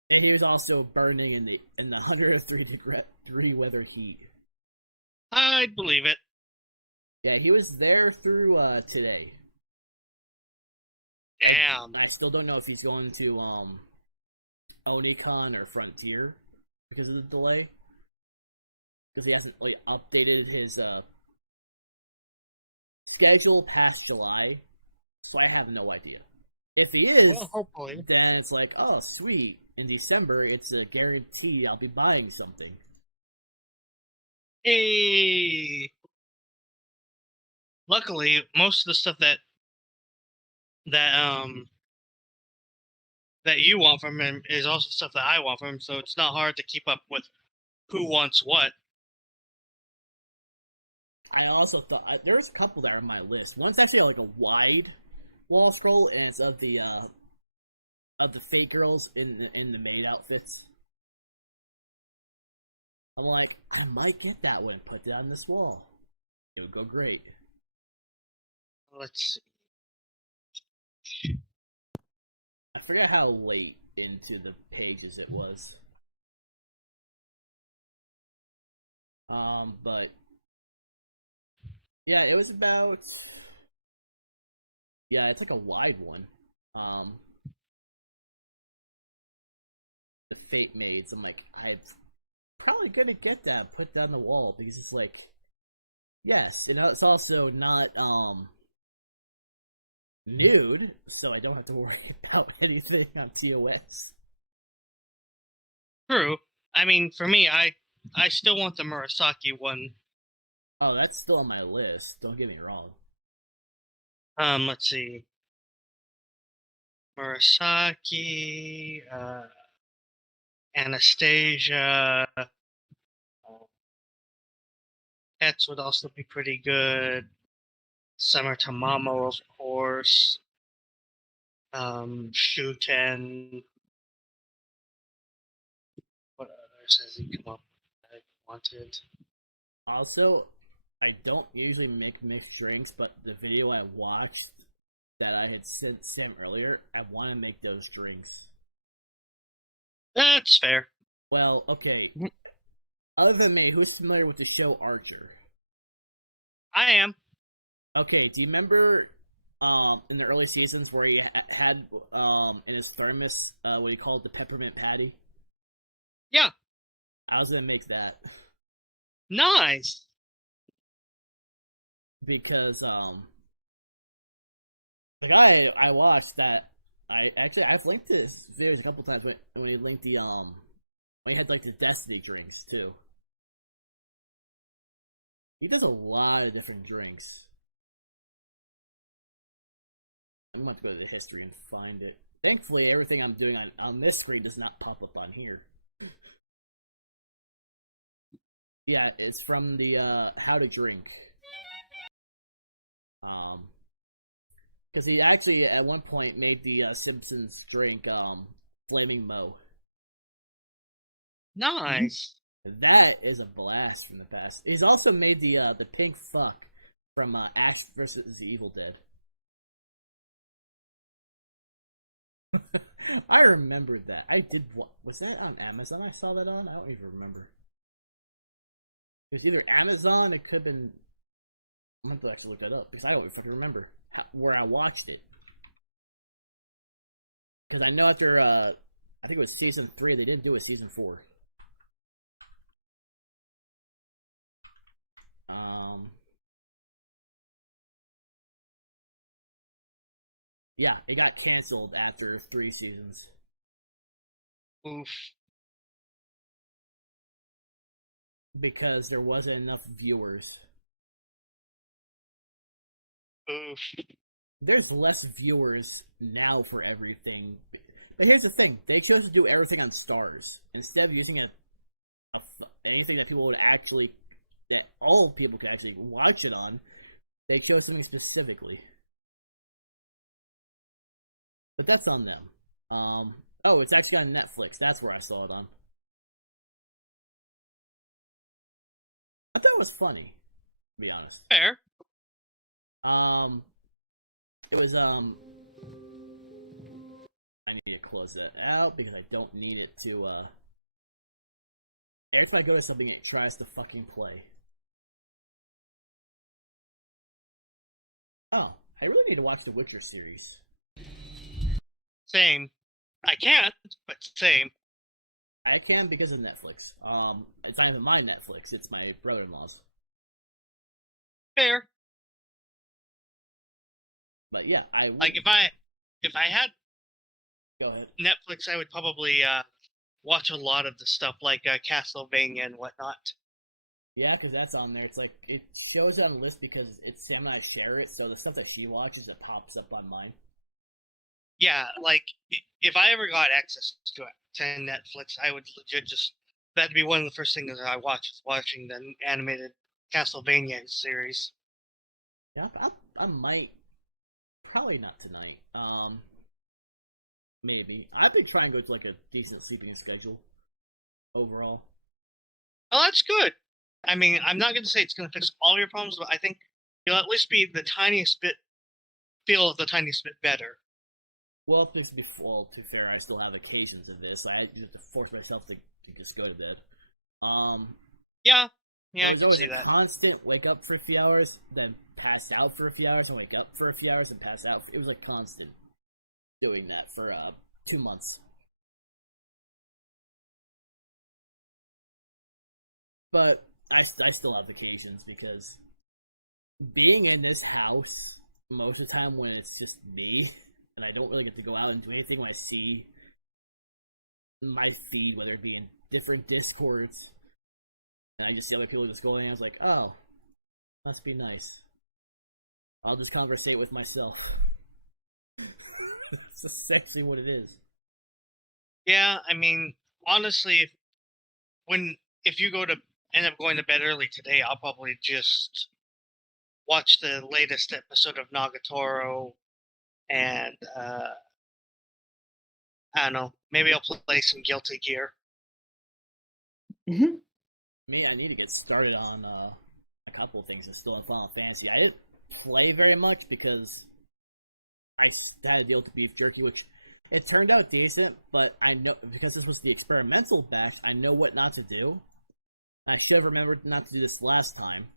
And he was also burning in the 103-degree weather heat. I'd believe it. Yeah, he was there through today. Damn. I still don't know if he's going to Onicon or Frontier because of the delay. Because he hasn't like updated his schedule past July, so I have no idea. If he is, then it's like, oh sweet, in December it's a guarantee I'll be buying something. Hey. Luckily, most of the stuff that you want from him is also stuff that I want from him, so it's not hard to keep up with who wants what. I also thought there's a couple that are on my list. One's actually like a wide wall scroll, and it's of the fake girls in the maid outfits. I'm like, I might get that one and put it on this wall. It would go great. Let's see. I forget how late into the pages it was. But yeah, it was about. Yeah, it's like a wide one. The Fate Maids. I'm like, I'm probably gonna get that, put that on the wall because it's like, yes, and it's also not nude, so I don't have to worry about anything on TOS. True. I mean, for me, I still want the Murasaki one. Oh, that's still on my list. Don't get me wrong. Let's see. Murasaki, Anastasia. Pets would also be pretty good. Summer Tamamo, of course. Shuten. What others has he come up with that I wanted? Also, I don't usually make mixed drinks, but the video I watched that I had sent Sam earlier, I want to make those drinks. That's fair. Well, okay. Other than me, who's familiar with the show Archer? I am. Okay, do you remember in the early seasons where he had in his thermos what he called the peppermint patty? Yeah. I was gonna make that. Nice. Because the guy I watched that I've linked this videos a couple times when he linked the when he had like the Destiny drinks too. He does a lot of different drinks. I'm going to have to go to the history and find it. Thankfully, everything I'm doing on this screen does not pop up on here. Yeah, it's from the How to Drink. Because he actually at one point made the Simpsons drink Flaming Moe. Nice. That is a blast from the past. He's also made the pink fuck from Ash vs. the Evil Dead. I remembered that. I did. What was that on Amazon? I saw that on. I don't even remember. It was either Amazon. It could have been. I'm gonna have to actually look that up because I don't fucking remember where I watched it. Because I know after I think it was season 3, they didn't do a season 4. Yeah, it got canceled after 3 seasons. Oof. Because there wasn't enough viewers. Oof. There's less viewers now for everything. But here's the thing. They chose to do everything on stars. Instead of using anything that people would actually... that all people could actually watch it on, they chose something specifically. But that's on them. Oh, it's actually on Netflix. That's where I saw it on. I thought it was funny, to be honest. Fair. It was I need to close that out because I don't need it to every time I go to something it tries to fucking play. Oh, I really need to watch the Witcher series. Same. I can't, but same. I can because of Netflix. It's not even my Netflix, it's my brother-in-law's. Fair. But yeah, I would... like if I had go ahead. Netflix, I would probably watch a lot of the stuff like Castlevania and whatnot. Yeah, because that's on there. It's like it shows it on the list because it's Sam and I share it, so the stuff that she watches it pops up on mine. Yeah, like if I ever got access to Netflix, I would legit just that'd be one of the first things that I watch is watching the animated Castlevania series. Yeah, I might. Probably not tonight. Maybe. I've been trying to go to like a decent sleeping schedule overall. Oh, that's good. I mean, I'm not going to say it's going to fix all your problems, but I think you'll at least be the tiniest bit better. Well, because before, to be fair, I still have occasions of this. I just have to force myself to just go to bed. Yeah. There was always a constant wake up for a few hours, then pass out for a few hours, and wake up for a few hours and pass out. It was like constant doing that for 2 months. But I still have occasions because being in this house most of the time when it's just me and I don't really get to go out and do anything when I see my feed, whether it be in different discords, and I just see other people just going, I was like, oh, must be nice. I'll just conversate with myself. That's essentially what it is. Yeah, I mean, honestly, if you end up going to bed early today, I'll probably just watch the latest episode of Nagatoro, and I don't know, maybe I'll play some Guilty Gear. Mm-hmm. Me, I need to get started on a couple of things. It's still in Final Fantasy. I didn't play very much because I had to deal with the beef jerky, which it turned out decent, but I know because this was the experimental batch, I know what not to do. I should have remembered not to do this last time.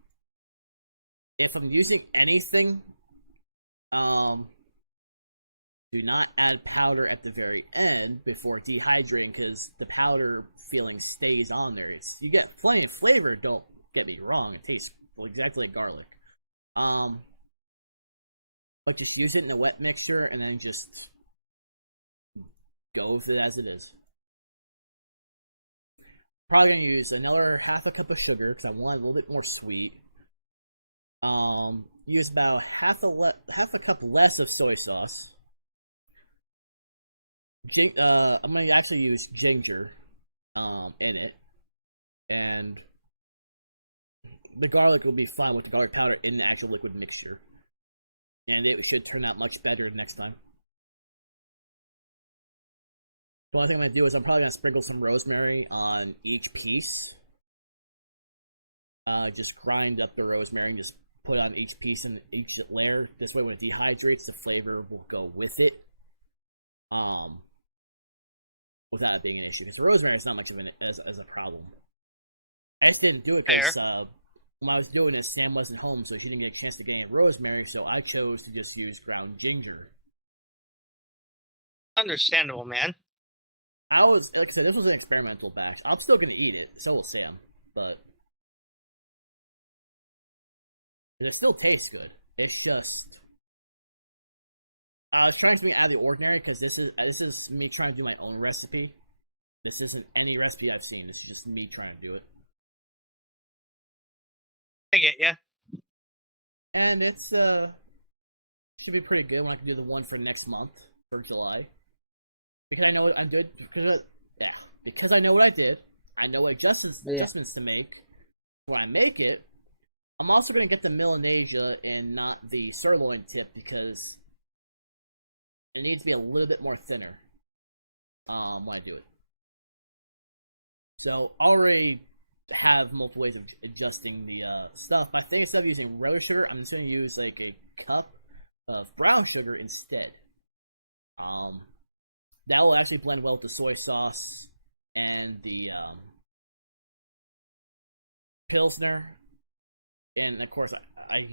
If I'm using anything, do not add powder at the very end before dehydrating, because the powder feeling stays on there. You get plenty of flavor, don't get me wrong. It tastes exactly like garlic. But just use it in a wet mixture and then just go with it as it is. Probably gonna use another half a cup of sugar because I want it a little bit more sweet. Use about half a cup less of soy sauce. I'm gonna actually use ginger in it, and the garlic will be fine with the garlic powder in the actual liquid mixture, and it should turn out much better next time. The only thing I'm gonna do is I'm probably gonna sprinkle some rosemary on each piece. Just grind up the rosemary and just put it on each piece and each layer. This way, when it dehydrates, the flavor will go with it. Without it being an issue, because rosemary is not much of as a problem. I just didn't do it because when I was doing this, Sam wasn't home, so she didn't get a chance to get any rosemary. So I chose to just use ground ginger. Understandable, man. I was, like I said, this was an experimental batch. I'm still gonna eat it. So will Sam, but it still tastes good. It's just I was trying something out of the ordinary because this is me trying to do my own recipe. This isn't any recipe I've seen. This is just me trying to do it. I get ya. And it's should be pretty good when I can do the one for next month for July. Because I know what I'm doing. Because I know what I did. I know what adjustments to make. When I make it, I'm also gonna get the Melanesia and not the sirloin tip because it needs to be a little bit more thinner when I do it. So already have multiple ways of adjusting the stuff. But I think instead of using regular sugar, I'm just going to use like a cup of brown sugar instead. That will actually blend well with the soy sauce and the Pilsner. And of course, I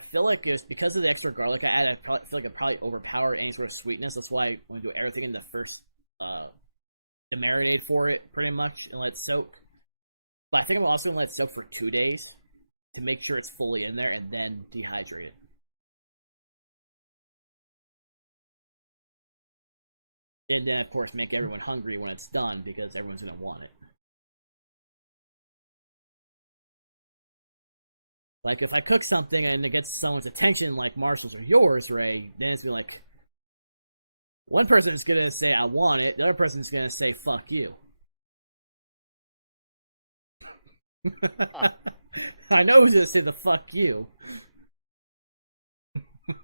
feel like it was because of the extra garlic I added. I feel like it probably overpowered any sort of sweetness. That's why I want to do everything in the first the marinade for it, pretty much, and let it soak. But I think I'm also gonna let it soak for 2 days to make sure it's fully in there, and then dehydrate it. And then, of course, make everyone hungry when it's done because everyone's gonna want it. Like, if I cook something and it gets someone's attention, like Marshall's or yours, Ray, then it's gonna be like, one person's gonna say, I want it, the other person's gonna say, fuck you. I know who's gonna say the fuck you.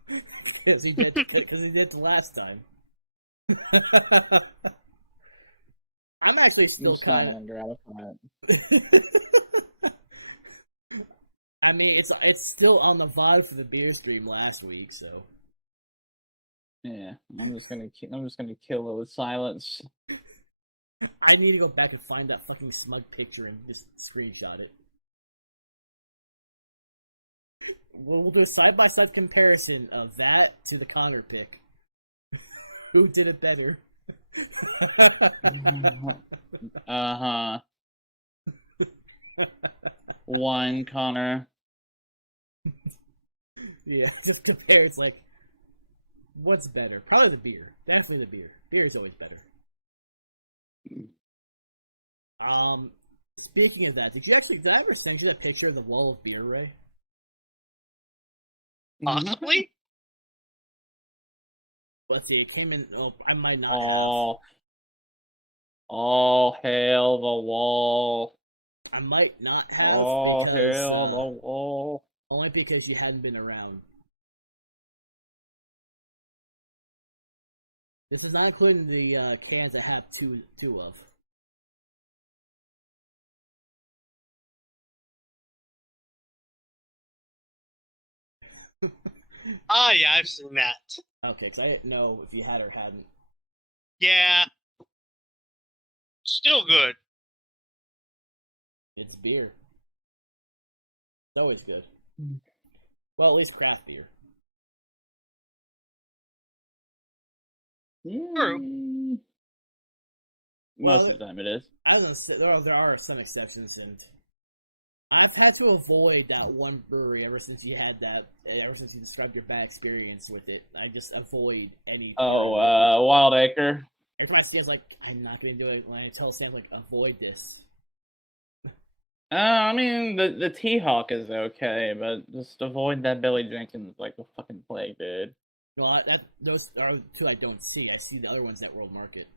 Because he did the last time. I'm actually still kind of. I mean, it's still on the VOD for the beer stream last week, so. Yeah, I'm just gonna kill it with silence. I need to go back and find that fucking smug picture and just screenshot it. We'll do a side-by-side comparison of that to the Connor pick. Who did it better? Uh-huh. One Connor. Yeah, just compare. It's like, what's better? Probably the beer. Definitely the beer. Beer is always better. Speaking of that, did I ever send you that picture of the wall of beer, Ray? Possibly. Let's see. It came in. Oh, I might not have. All hail the wall. I might not have because hail only because you hadn't been around. This is not including the cans I have two of. Ah, yeah, I've seen that. Okay, because I didn't know if you had or hadn't. Yeah. Still good. It's beer. It's always good. Well, at least craft beer. True. Well, most of the time it is. I was gonna say there are some exceptions, and I've had to avoid that one brewery ever since you described your bad experience with it. I just avoid any part of it. Wild Acre. Every time I see it, I was like, I'm not gonna do it. When I tell Sam, like, avoid this. I mean, the T-Hawk is okay, but just avoid that Billy Jenkins like the fucking plague, dude. Well, those are two I don't see. I see the other ones at World Market.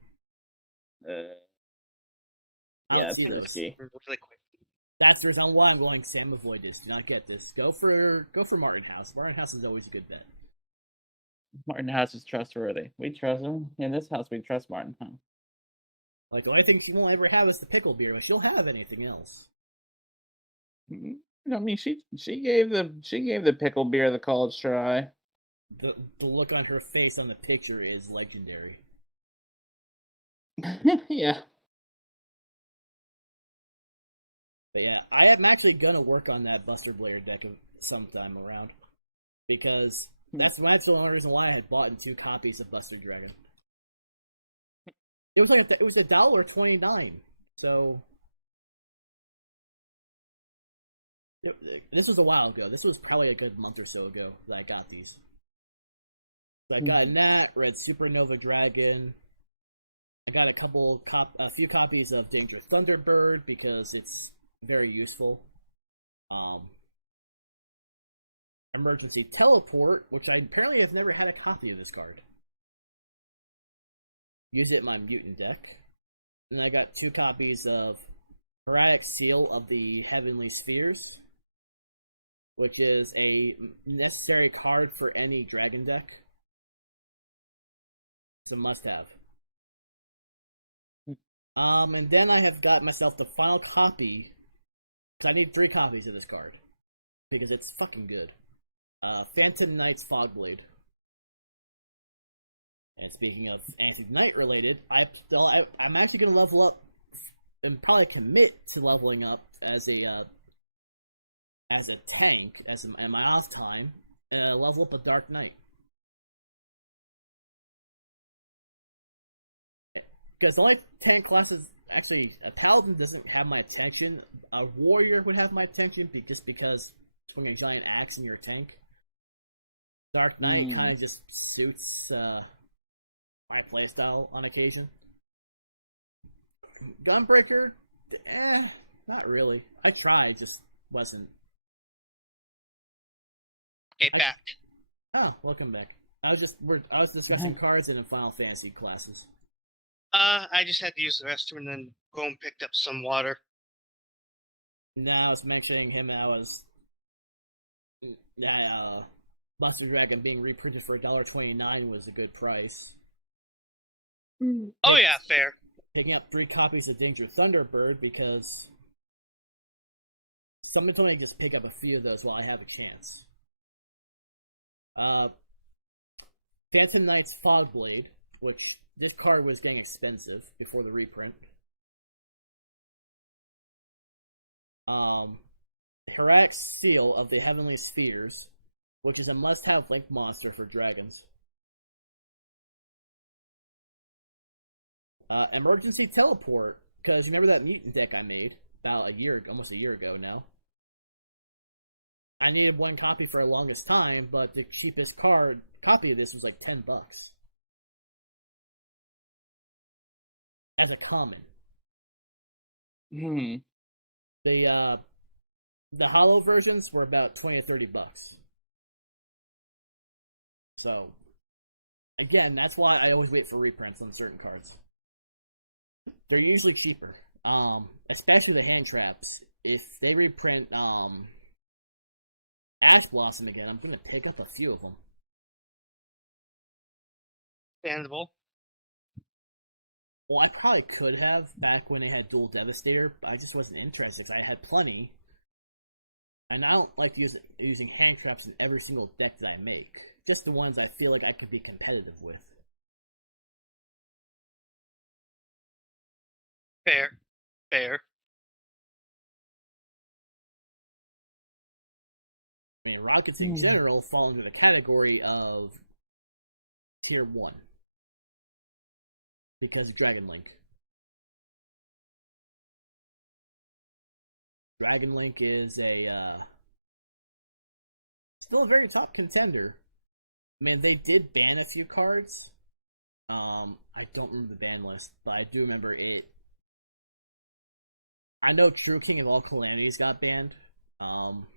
I don't see those. Really quick. That's the reason why I'm going, Sam, avoid this. Do not get this. Go for Martin House. Martin House is always a good bet. Martin House is trustworthy. We trust him. In this house, we trust Martin House. Like, the only thing she won't ever have is the pickle beer, but she'll have anything else. I mean, she gave the pickle beer the college try. The look on her face on the picture is legendary. Yeah. But yeah, I am actually gonna work on that Buster Blair deck sometime around, because that's the only reason why I had bought 2 copies of Buster Dragon. It was like it was $1.29, so this was a while ago. This was probably a good month or so ago that I got these. So I got Nat, Red Supernova Dragon. I got a few copies of Danger Thunderbird because it's very useful. Emergency Teleport, which I apparently have never had a copy of this card. Use it in my mutant deck. And I got 2 copies of Heradic Seal of the Heavenly Spheres, which is a necessary card for any dragon deck. It's a must-have. And then I have got myself the final copy, because I need 3 copies of this card, because it's fucking good. Phantom Knight's Fogblade. And speaking of anything Knight related, I'm actually gonna level up and probably commit to leveling up as a tank in my off time. Level up a Dark Knight. Because the only tank classes, actually, a Paladin doesn't have my attention. A Warrior would have my attention just because swinging a giant axe in your tank. Dark Knight kind of just suits my playstyle on occasion. Gunbreaker, not really. I tried, just wasn't. Hey, back. Oh, welcome back. I was discussing cards and Final Fantasy classes. I just had to use the restroom and then go and picked up some water. Now I was mentioning him, and I was Buster Dragon being reprinted for $1.29 was a good price. Oh yeah, fair. picking up 3 copies of Danger Thunderbird because someone told me to just pick up a few of those while I have a chance. Phantom Knight's Fogblade, which this card was getting expensive before the reprint. Herak's Seal of the Heavenly Spheres, which is a must-have link monster for dragons. Emergency Teleport, because you remember that mutant deck I made about almost a year ago now. I needed 1 copy for the longest time, but the cheapest copy of this was like $10 as a common. The holo versions were about $20 to $30. So, again, that's why I always wait for reprints on certain cards. They're usually cheaper, especially the hand traps. If they reprint Ash Blossom again, I'm gonna pick up a few of them. Understandable. Well, I probably could have back when they had Dual Devastator, but I just wasn't interested because I had plenty. And I don't like using hand traps in every single deck that I make. Just the ones I feel like I could be competitive with. Fair. I mean, rockets in general fall into the category of tier 1 because of Dragon Link. Dragon Link is still a very top contender. I mean, they did ban a few cards. I don't remember the ban list, but I do remember it. I know True King of All Calamities got banned. And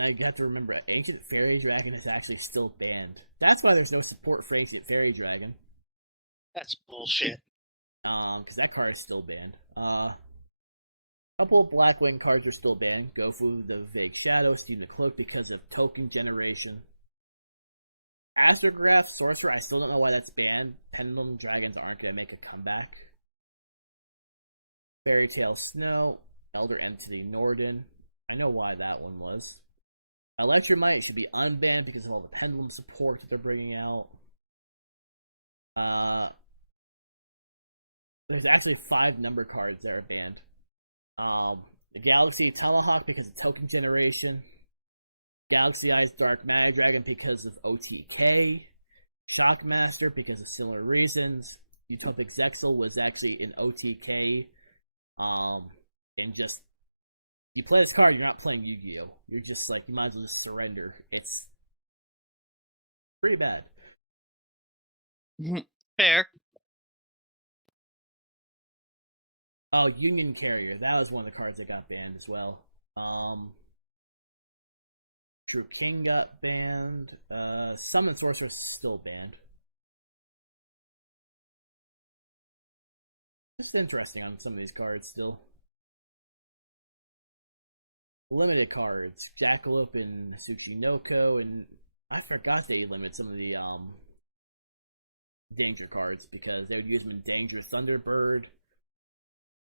I have to remember, Ancient Fairy Dragon is actually still banned. That's why there's no support for Ancient Fairy Dragon. That's bullshit. Because that card is still banned. A couple of Blackwing cards are still banned. Gofu, the Vague Shadow, Steam the Cloak because of token generation. Astrograph Sorcerer, I still don't know why that's banned. Pendulum Dragons aren't going to make a comeback. Fairy Tale Snow, Elder Entity Norden. I know why that one was. Electromite should be unbanned because of all the Pendulum support that they're bringing out. There's actually 5 number cards that are banned. The Galaxy Tomahawk because of token generation. Galaxy Eyes Dark Matter Dragon because of OTK. Shockmaster because of similar reasons. Utopic Zexal was actually an OTK. And just, you play this card, you're not playing Yu-Gi-Oh! You're just like, you might as well just surrender. It's pretty bad. Fair. Oh, Union Carrier. That was one of the cards that got banned as well. True King got banned. Summon Sorcerer is still banned. Just interesting on some of these cards still. Limited cards. Jackalope and Tsuchinoko, and I forgot they limited some of the danger cards because they would use them in Danger Thunderbird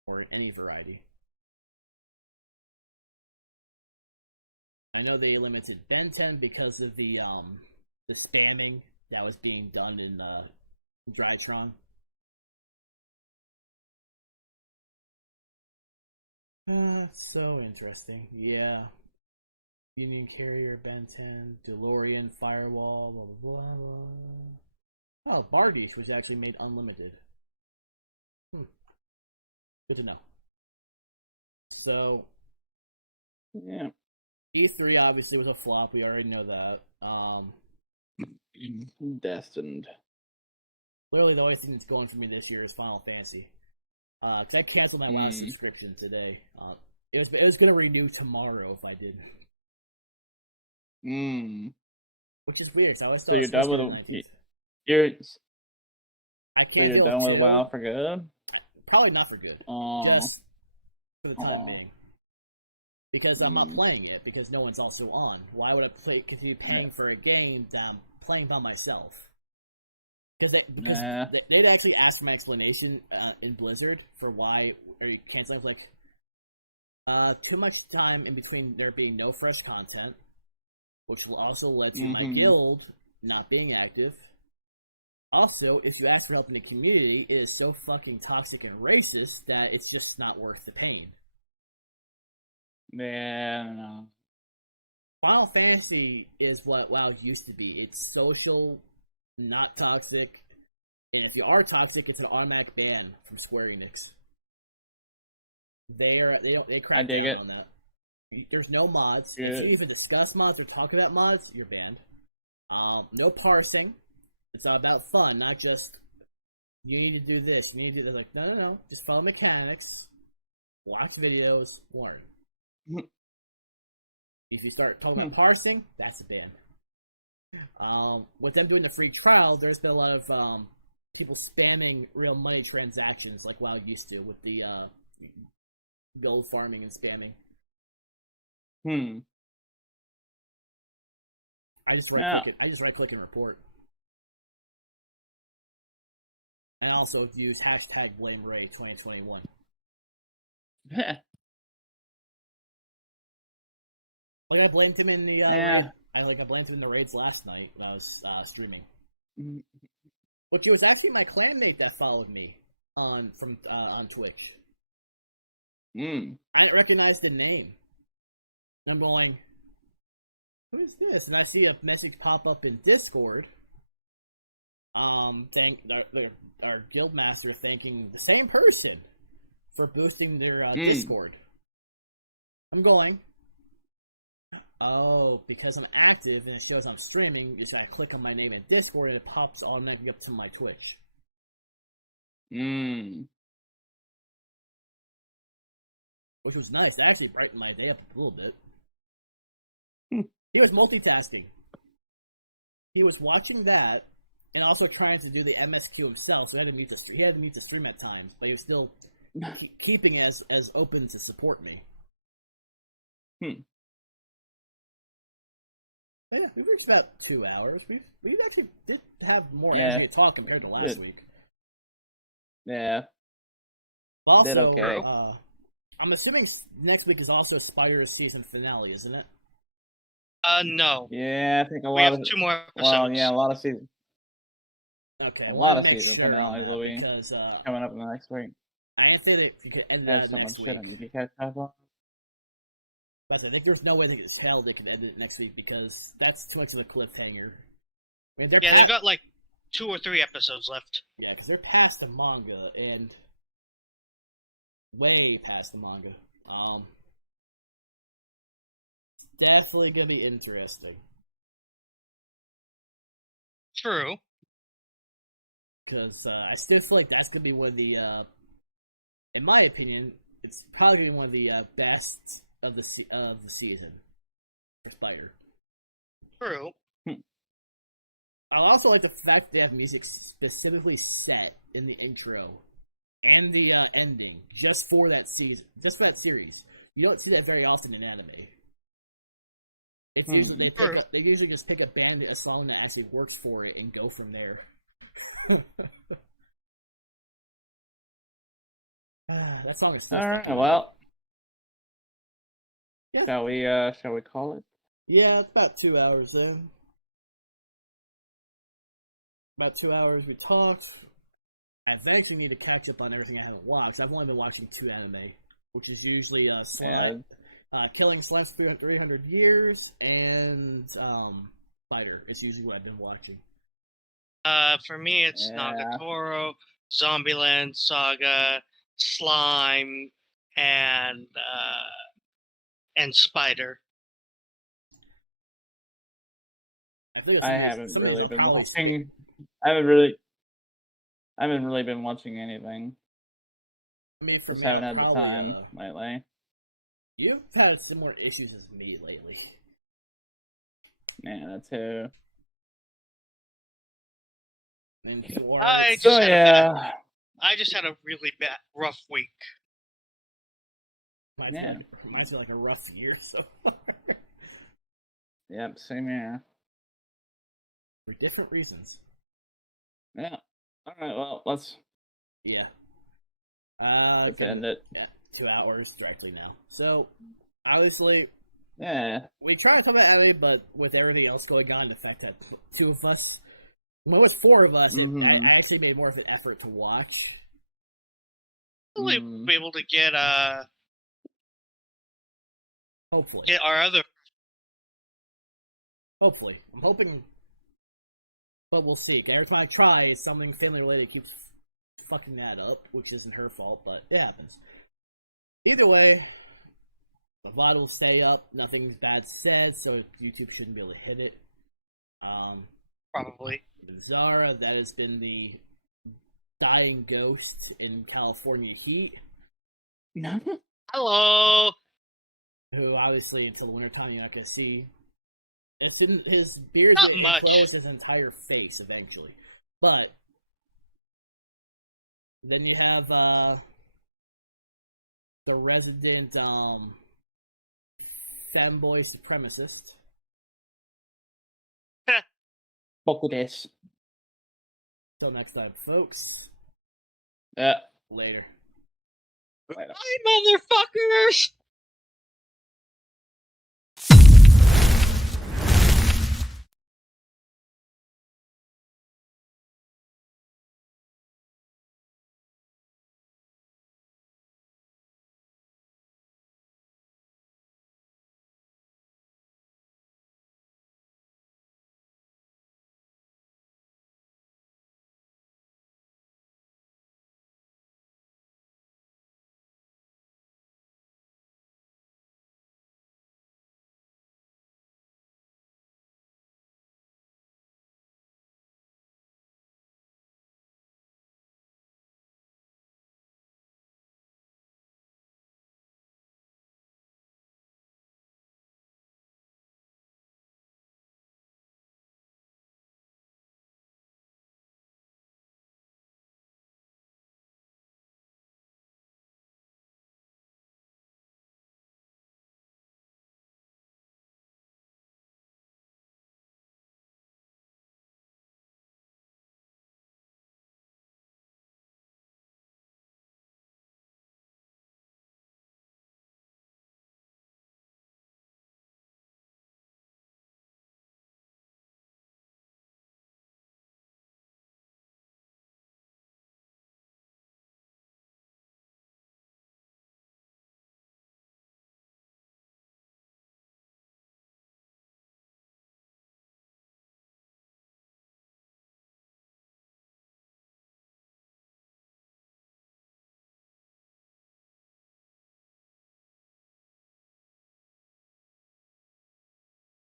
or in any variety. I know they limited Ben 10 because of the spamming that was being done in Drytron. It's so interesting. Yeah. Union Carrier, Ben 10, DeLorean, Firewall, blah blah blah blah. Oh, Bardiche was actually made unlimited. Good to know. So, yeah. E3 obviously was a flop. We already know that. Destined. Literally, the only thing that's going for me this year is Final Fantasy. Because I canceled my WoW subscription today. It was gonna renew tomorrow if I didn't. Which is weird, because I always thought it was supposed to be the 19th. I can't deal with 2. For good? Probably not for good. Just for the time being. Because I'm not playing it, because no one's also on. Why would I continue paying for a game that I'm playing by myself. Because they'd actually ask for my explanation in Blizzard for why are you canceling. I was like, too much time in between there being no fresh content, which will also lead to my guild not being active. Also, if you ask for help in the community, it is so fucking toxic and racist that it's just not worth the pain. Yeah, I don't know. Final Fantasy is what WoW used to be. It's social, not toxic, and if you are toxic, it's an automatic ban from Square Enix. They crack down on that. There's no mods. If you even discuss mods or talk about mods, you're banned. No parsing. It's all about fun, not just you need to do this, you need to do that. Like, no. Just follow mechanics, watch videos, learn. If you start talking about parsing, that's a ban. With them doing the free trial, there's been a lot of people spamming real money transactions like WoW used to with the gold farming and spamming. I just right click it. I just right click and report. And also use hashtag blame Ray 2021. Like I blamed him in the raid. I blamed him in the raids last night when I was streaming. Which it was actually my clanmate that followed me on Twitch. I didn't recognize the name. And I'm going, who is this? And I see a message pop up in Discord. Thank our guild master thanking the same person for boosting their Discord. I'm going, oh, because I'm active and it shows I'm streaming, you just gotta click on my name in Discord and it pops automatically up to my Twitch. Which was nice. That actually brightened my day up a little bit. He was multitasking. He was watching that and also trying to do the MSQ himself, so he had to mute the stream. He had to mute the stream at times, but he was still keeping as open to support me. But yeah, we've reached about 2 hours. We actually did have more energy to talk compared to last week. Yeah. But also, I'm assuming next week is also Spider's season finale, isn't it? No. Yeah, I think we have 2 more episodes. Well, yeah, a lot of seasons. Okay, I want to make sure on that because coming up in the next week. I didn't think that you could end it out next week. But I think there's no way they could end it next week because that's too much of a cliffhanger. I mean, they've got like 2 or 3 episodes left. Yeah, because they're past the manga and way past the manga. It's definitely gonna be interesting. True. Because I still feel like that's gonna be one of the, in my opinion, it's probably gonna be one of the best of the season for Spider. True. I also like the fact that they have music specifically set in the intro and the ending just for that season, just for that series. You don't see that very often in anime. It's usually they usually just pick a song that actually works for it and go from there. That song is still stuck in my head. Yeah. Shall we call it? Yeah, it's about 2 hours in. About 2 hours we talked. I eventually need to catch up on everything I haven't watched. I've only been watching 2 anime, which is usually Killing Slime's 300 Years and Spider. It's usually what I've been watching. For me, it's Nagatoro, Zombieland Saga, Slime, and Spider. I think some of these I'll probably spit. I haven't really been watching anything. I mean, for me, I'll probably lately. You've had similar issues as me lately. Yeah, that too. And I just had a really rough week. Reminds me like a rough year so far. Yep, same here. for different reasons. Yeah. All right. Well, let's. Yeah. Let's end it. 2 hours directly now. So, obviously, Yeah. we try to talk about anime, but with everything else going on, the fact that 2 of us, when it was 4 of us, I actually made more of an effort to watch. We'll be able to get hopefully get our other. Hopefully, I'm hoping, but we'll see. Every time I try, it's something family related keeps fucking that up, which isn't her fault, but it happens. Either way, the VOD will stay up. Nothing's bad said, so YouTube shouldn't be able to hit it. Probably. Zara, that has been the dying ghost in California heat. Hello. Who obviously until the wintertime you're not gonna see. His beard's gonna enclose his entire face eventually. But then you have the resident femboy supremacist. Bokudesu. Till next time, folks. Yeah. Later. Bye, motherfuckers!